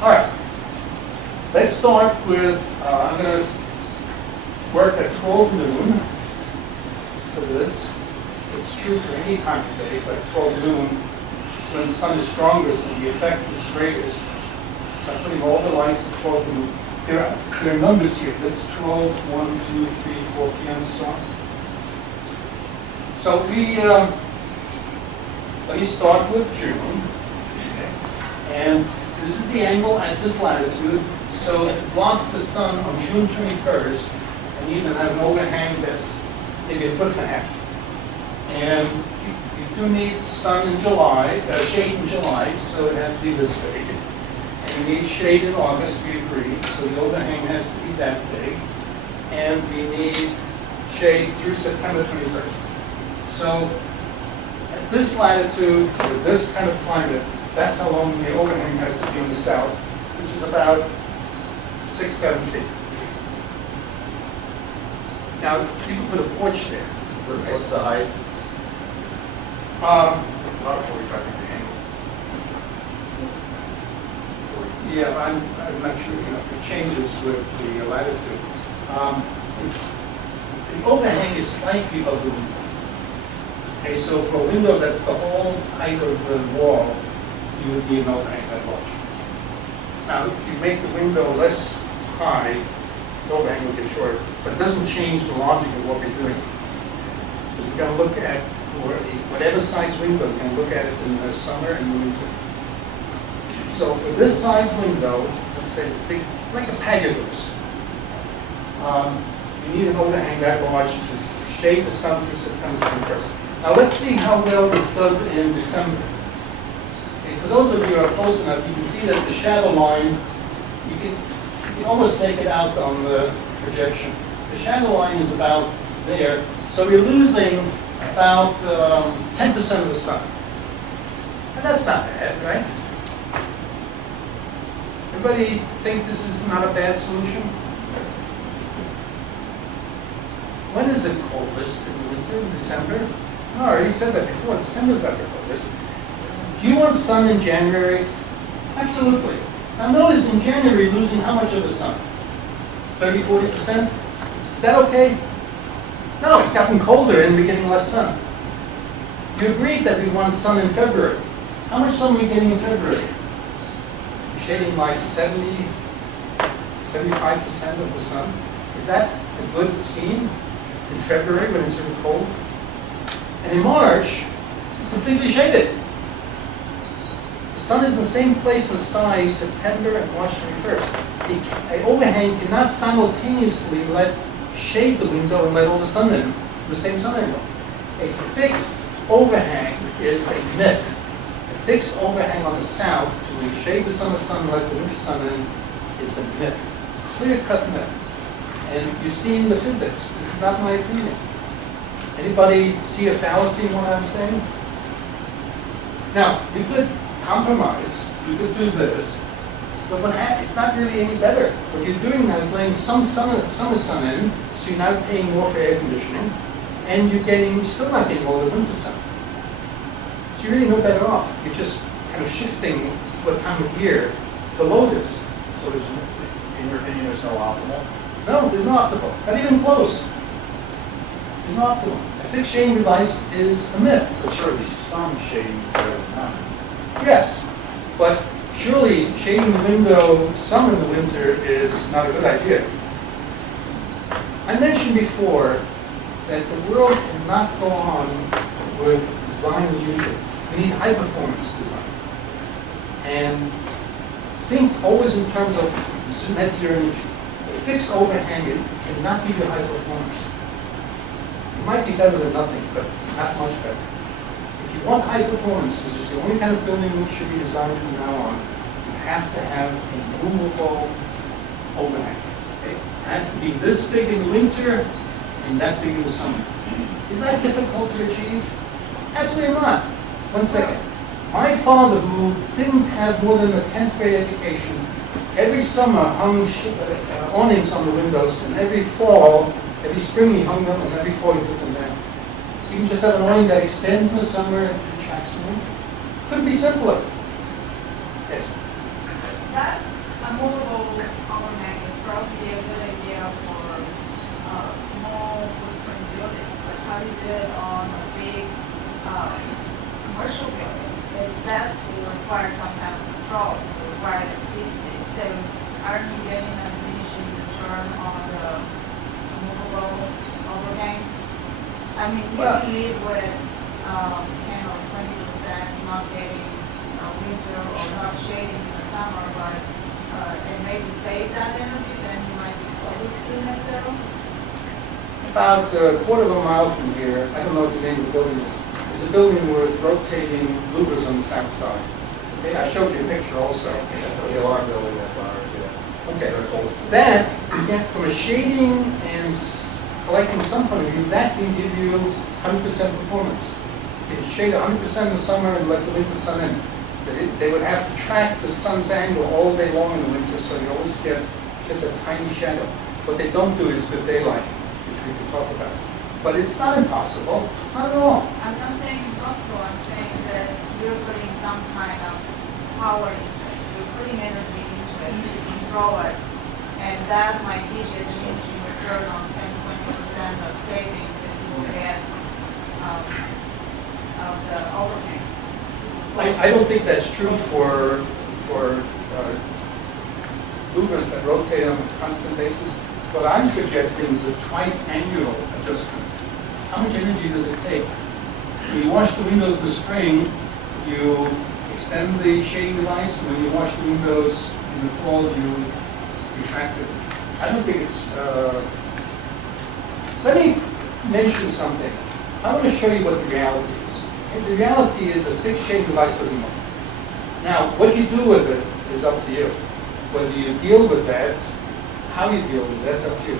All right. Let's start with, I'm going to work at 12 noon for this. It's true for any time of day, but 12 noon is when the sun is strongest and the effect is greatest. So I'm putting all the lights at 12 noon. There are numbers here. That's 12, 1, 2, 3, 4 p.m. and so on. So let me start with June. And this is the angle at this latitude. So to block the sun on June 21st, I need to have an overhang that's maybe 1.5 feet. And you do need sun in July, shade in July, so it has to be this big. And you need shade in August, we agreed, so the overhang has to be that big. And we need shade through September 21st. So at this latitude, with this kind of climate, that's how long the overhang has to be in the south, which is about 6-7 feet. Now, you can put a porch there. What's the height? It's not 45 degree angle. Yeah, I'm not sure, it changes with the latitude. The overhang is slightly above the window. Okay, so for a window that's the whole height of the wall, you would need an overhang that large. Now, if you make the window less high, the overhang will get shorter, but it doesn't change the logic of what we're doing. Because we're going to look at, for whatever size window, we're going to look at it in the summer and the winter. So for this size window, let's say it's big, like a patio goose. You need an overhang that large to shade the sun through September 21st. Now let's see how well this does in December. Okay, for those of you who are close enough, you can see that the shadow line, you can almost make it out on the projection. The shadow line is about there, so we're losing about 10% of the sun. And that's not bad, right? Everybody think this is not a bad solution? When is it coldest? In the winter, December? No, I already said that before. December's not the coldest. Do you want sun in January? Absolutely. Now notice in January, losing how much of the sun? 30, 40%? Is that okay? No, it's gotten colder and we're getting less sun. You agreed that we want sun in February. How much sun are we getting in February? We're shading like 70, 75% of the sun. Is that a good scheme in February when it's really cold? And in March, it's completely shaded. The sun is in the same place in the sky September and March 21st. An overhang cannot simultaneously shade the window and let all the sun in, the same sun angle. A fixed overhang is a myth. A fixed overhang on the south to shade the summer sun and let the winter sun in is a myth. Clear-cut myth. And you've seen the physics. This is not my opinion. Anybody see a fallacy in what I'm saying? Now, we could compromise. We could do this. But it's not really any better. What you're doing now is letting some summer sun in, so you're not paying more for air conditioning, and you're still not getting all the winter sun. So you're really no better off. You're just kind of shifting what time of year the load is. So there's, in your opinion, there's no optimal? No, there's no optimal. Not even close. There's no optimal. A fixed shading device is a myth. But surely some shading is better than none. Yes, but surely shading the window some in the winter is not a good idea. I mentioned before that the world cannot go on with design as usual. We need high performance design. And think always in terms of net zero energy. A fixed overhang cannot give you high performance. It might be better than nothing, but not much better. If you want high performance, which is the only kind of building which should be designed from now on, you have to have a movable overhang. Okay? It has to be this big in the winter and that big in the summer. Is that difficult to achieve? Absolutely not. One second. My father, who didn't have more than a 10th grade education, every summer hung awnings on the windows, and every fall Every spring he hung them, and every fall he took them down. You can just have an awning that extends in the summer and contracts in the winter. Could be simpler. Yes. That movable overhang is probably a good idea for small footprint buildings, but how do you do it on a big commercial buildings? That will require some kind of control, so will require electricity. So aren't you getting a diminishing return on the movable overhangs? I mean, you Well- can live with 10 or 20% not getting winter or not shading in the summer, but and maybe save that energy, then you might be closer to net zero. About a quarter of a mile from here, I don't know what the name of the building is, there's a building with rotating louvers on the south side. Okay, I showed you a picture also. The alarm building, that's ours, yeah. Okay, that, again, from a shading and collecting sun point of view, that can give you 100% performance. You can shade 100% in the summer and let the winter sun in. They would have to track the sun's angle all day long in the winter, so you always get just a tiny shadow. What they don't do is good daylight, which we can talk about. But it's not impossible, not at all. I'm not saying impossible, I'm saying that you're putting some kind of power into it. You're putting energy into it to control it, and that might give you a diminishing return on 10-20% of savings that you will get of the overhang. I don't think that's true for louvers that rotate on a constant basis. What I'm suggesting is a twice annual adjustment. How much energy does it take? When you wash the windows in the spring, you extend the shading device. When you wash the windows in the fall, you retract it. I don't think it's... Let me mention something. I want to show you what the reality is. And the reality is a fixed shading device doesn't work. Now, what you do with it is up to you. Whether you deal with that, how you deal with it, that's up to you.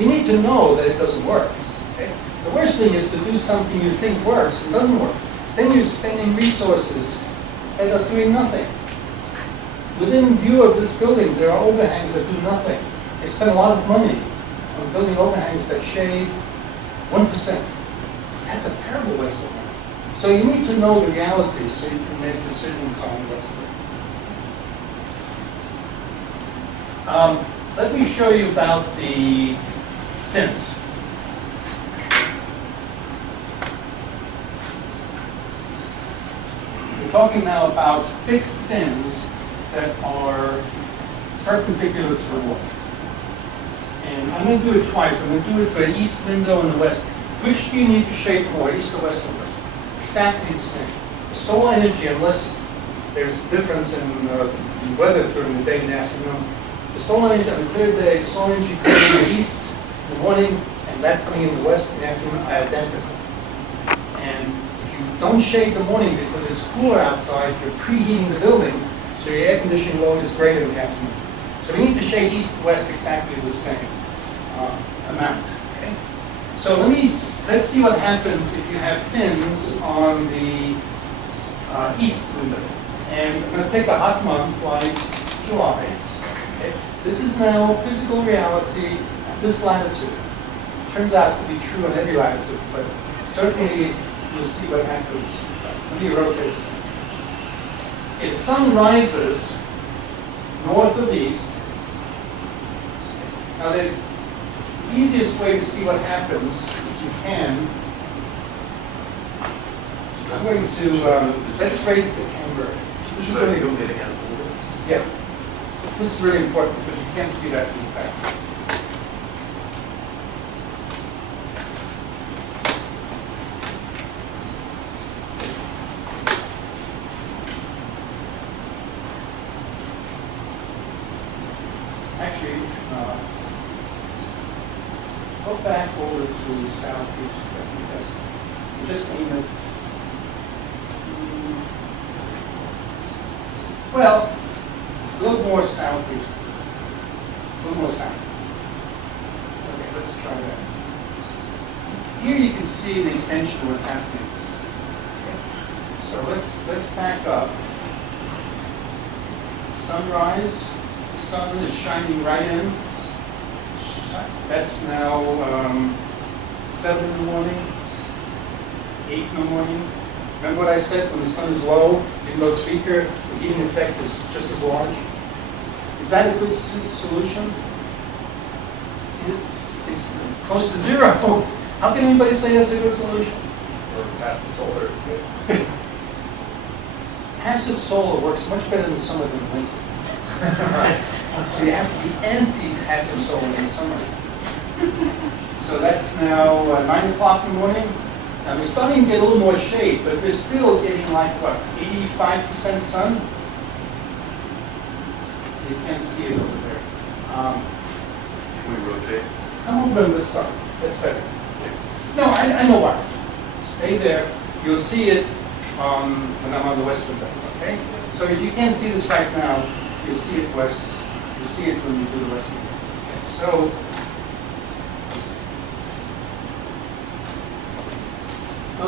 You need to know that it doesn't work. Okay? The worst thing is to do something you think works and doesn't work. Then you're spending resources that are doing nothing. Within view of this building, there are overhangs that do nothing. They spend a lot of money on building overhangs that shade 1%. That's a terrible waste of money. So you need to know the reality so you can make decisions on what to do. Let me show you about the fins. We're talking now about fixed fins that are perpendicular to the wall. And I'm going to do it twice. I'm going to do it for the east window and the west. Which do you need to shade more, east or west or west? Exactly the same. The solar energy, unless there's a difference in weather during the day and afternoon, the solar energy on a clear day, the solar energy coming in the east in the morning and that coming in the west in the afternoon are identical. And if you don't shade the morning because it's cooler outside, you're preheating the building, so your air conditioning load is greater in the afternoon. So we need to shade east and west exactly the same amount. Okay? So let's see what happens if you have fins on the east window. And I'm going to pick a hot month like July. Okay? This is now physical reality at this latitude. Turns out to be true on every latitude, but certainly you'll see what happens. Let me rotate this. Okay, the sun rises north of east. Now the easiest way to see what happens, if you can, I'm going to, let's raise the camera. This is really good. Yeah. This is really important because you can't see that from the back. Actually, go back over to southeast. I think that just aim it. Well, a little more southeast. A little more south. Okay, let's try that. Here you can see the extension of what's happening. Okay. So let's back up. Sunrise. The sun is shining right in. That's now 7 in the morning, 8 in the morning. Remember what I said, when the sun is low, even though it's weaker, the heating effect is just as large? Is that a good solution? It's close to zero. How can anybody say that's a good solution? Or passive solar is good. Passive solar works much better in the summer than winter. So you have to be anti-passive solar in the summer. So that's now 9 o'clock in the morning. Now we're starting to get a little more shade, but we're still getting like, what, 85% sun? You can't see it over there. Can we rotate? Come over on this side, that's better. No, I know why. Stay there, you'll see it when I'm on the west window, okay? So if you can't see this right now, you'll see it west, you'll see it when you do the west window. So,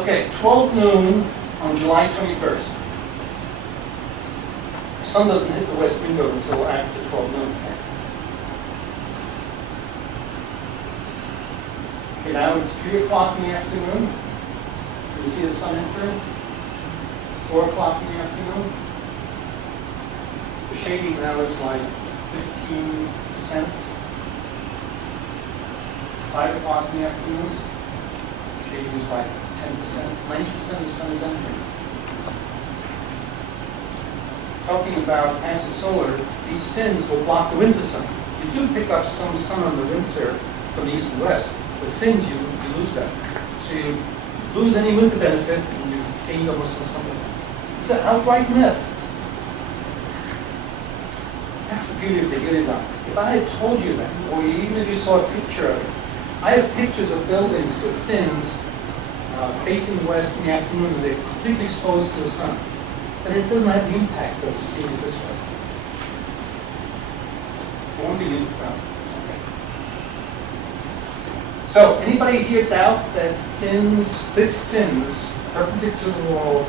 okay, 12 noon on July 21st. The sun doesn't hit the west window until after 12 noon. Okay, now it's 3 o'clock in the afternoon. Can you see the sun entering? 4 o'clock in the afternoon. The shading now is like 15%. 5 o'clock in the afternoon. The shading is like 10%. 90% of the sun is entering. Talking about passive solar, these fins will block the winter sun. You do pick up some sun on the winter from the east and west. With fins, you lose that. So you lose any winter benefit, and you've gained almost no sun benefit. It's an outright myth. That's the beauty of the Heliodon. If I had told you that, or even if you saw a picture of it, I have pictures of buildings with fins facing west in the afternoon, and they're completely exposed to the sun. But it doesn't have the impact of seeing it this way. It won't be an impact. So, anybody here doubt that fins, fixed fins, perpendicular to the wall,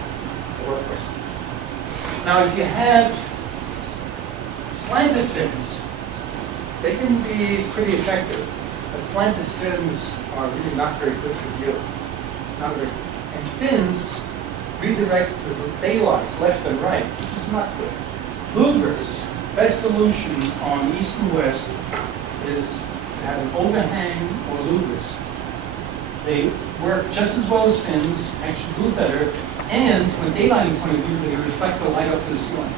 work for us? Now, if you have slanted fins, they can be pretty effective, but slanted fins are really not very good for view. It's not very good. And fins redirect the daylight left and right, which is not good. Louvers, best solution on east and west is to have an overhang or louvers. They work just as well as fins, actually do better, and from a daylighting point of view, they reflect the light up to the ceiling.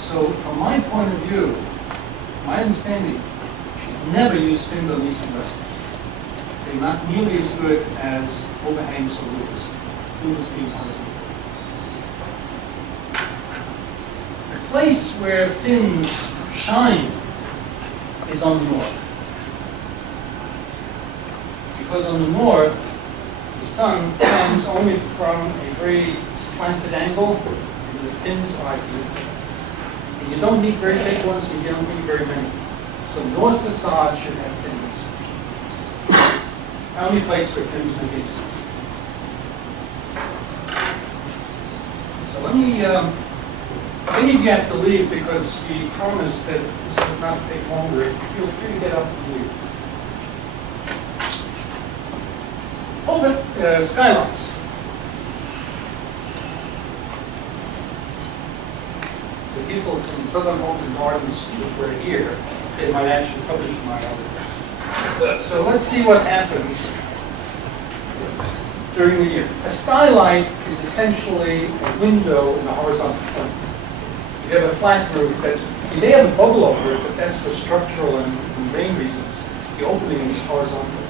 So from my point of view, my understanding, you should never use fins on east and west. They're not nearly as good as overhangs or louvers. Louvers being horizontal. The place where fins shine is on the north. Because on the north, the sun comes only from a very slanted angle, and the fins are beautiful. And you don't need very big ones, and you don't need very many. So north facade should have fins. The only place where fins make any sense. So let me, many of you have to leave because we promised that this would not take longer. Feel free to get up and leave. Open Skylights. The people from Southern Homes and Gardens who were here, they might actually publish my article. So let's see what happens during the year. A skylight is essentially a window in a horizontal plane. You have a flat roof you may have a bubble over it, but that's for structural and rain reasons. The opening is horizontal.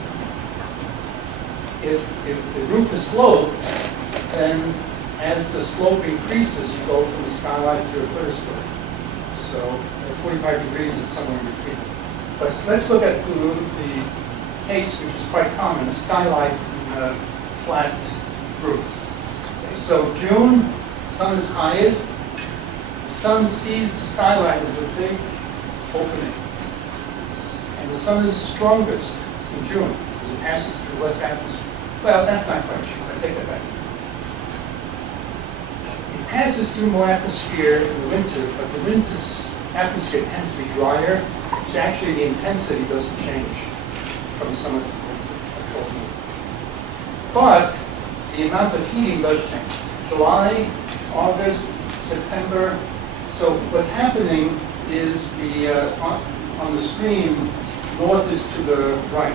If the roof is sloped, then as the slope increases, you go from a skylight to a clear slope. So at 45 degrees, it's somewhere in between. But let's look at the case, which is quite common, a skylight in a flat roof. Okay, so June, sun is highest. The sun sees the skylight as a big opening. And the sun is strongest in June because it passes through less atmosphere. Well, that's not quite true. I take that back. It passes through more atmosphere in the winter, but the winter's atmosphere tends to be drier, so actually the intensity doesn't change. from summer to winter, at 12 meters. But the amount of heating does change. July, August, September. So what's happening is on the screen, north is to the right.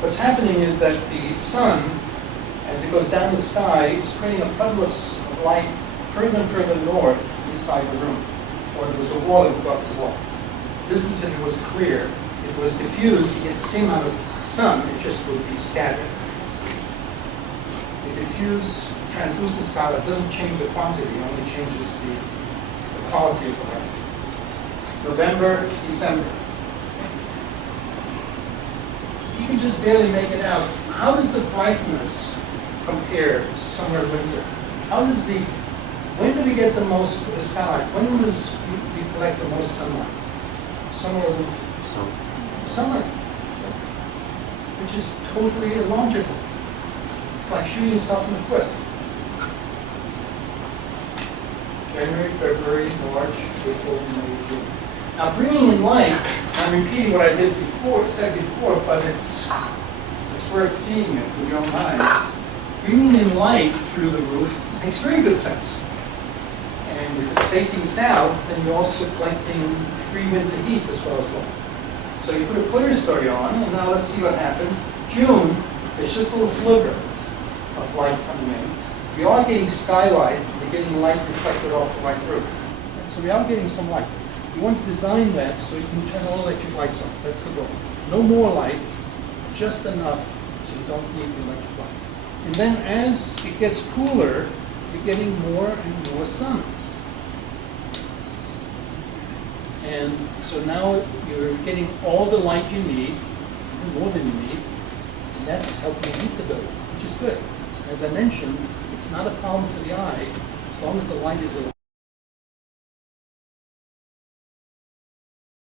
What's happening is that the sun, as it goes down the sky, is creating a puddle of light further and further north inside the room. Or there was a wall, it would go up the wall. This is if it was clear. If it was diffused, you get the same amount of sun, it just would be scattered. The diffuse translucent skylight doesn't change the quantity, it only changes the quality of the light. November, December. You can just barely make it out. How does the brightness compare summer, winter? When do we get the most of the skylight? When does we collect the most sunlight? Summer or winter? Summer. Which is totally illogical. It's like shooting yourself in the foot. January, February, March, April, May, June. Now bringing in light, I'm repeating what I said before, but it's worth seeing it with your own eyes. Bringing in light through the roof makes very good sense. And if it's facing south, then you're also collecting free winter heat as well as light. So you put a clear story on, and now let's see what happens. June, it's just a little sliver of light coming in. We are getting skylight, we're getting light reflected off the white roof. And so we are getting some light. You want to design that so you can turn all electric lights off. That's the goal. No more light, just enough so you don't need the electric light. And then as it gets cooler, you're getting more and more sun. And so now you're getting all the light you need, even more than you need, and that's helping heat the building, which is good. As I mentioned, it's not a problem for the eye as long as the light is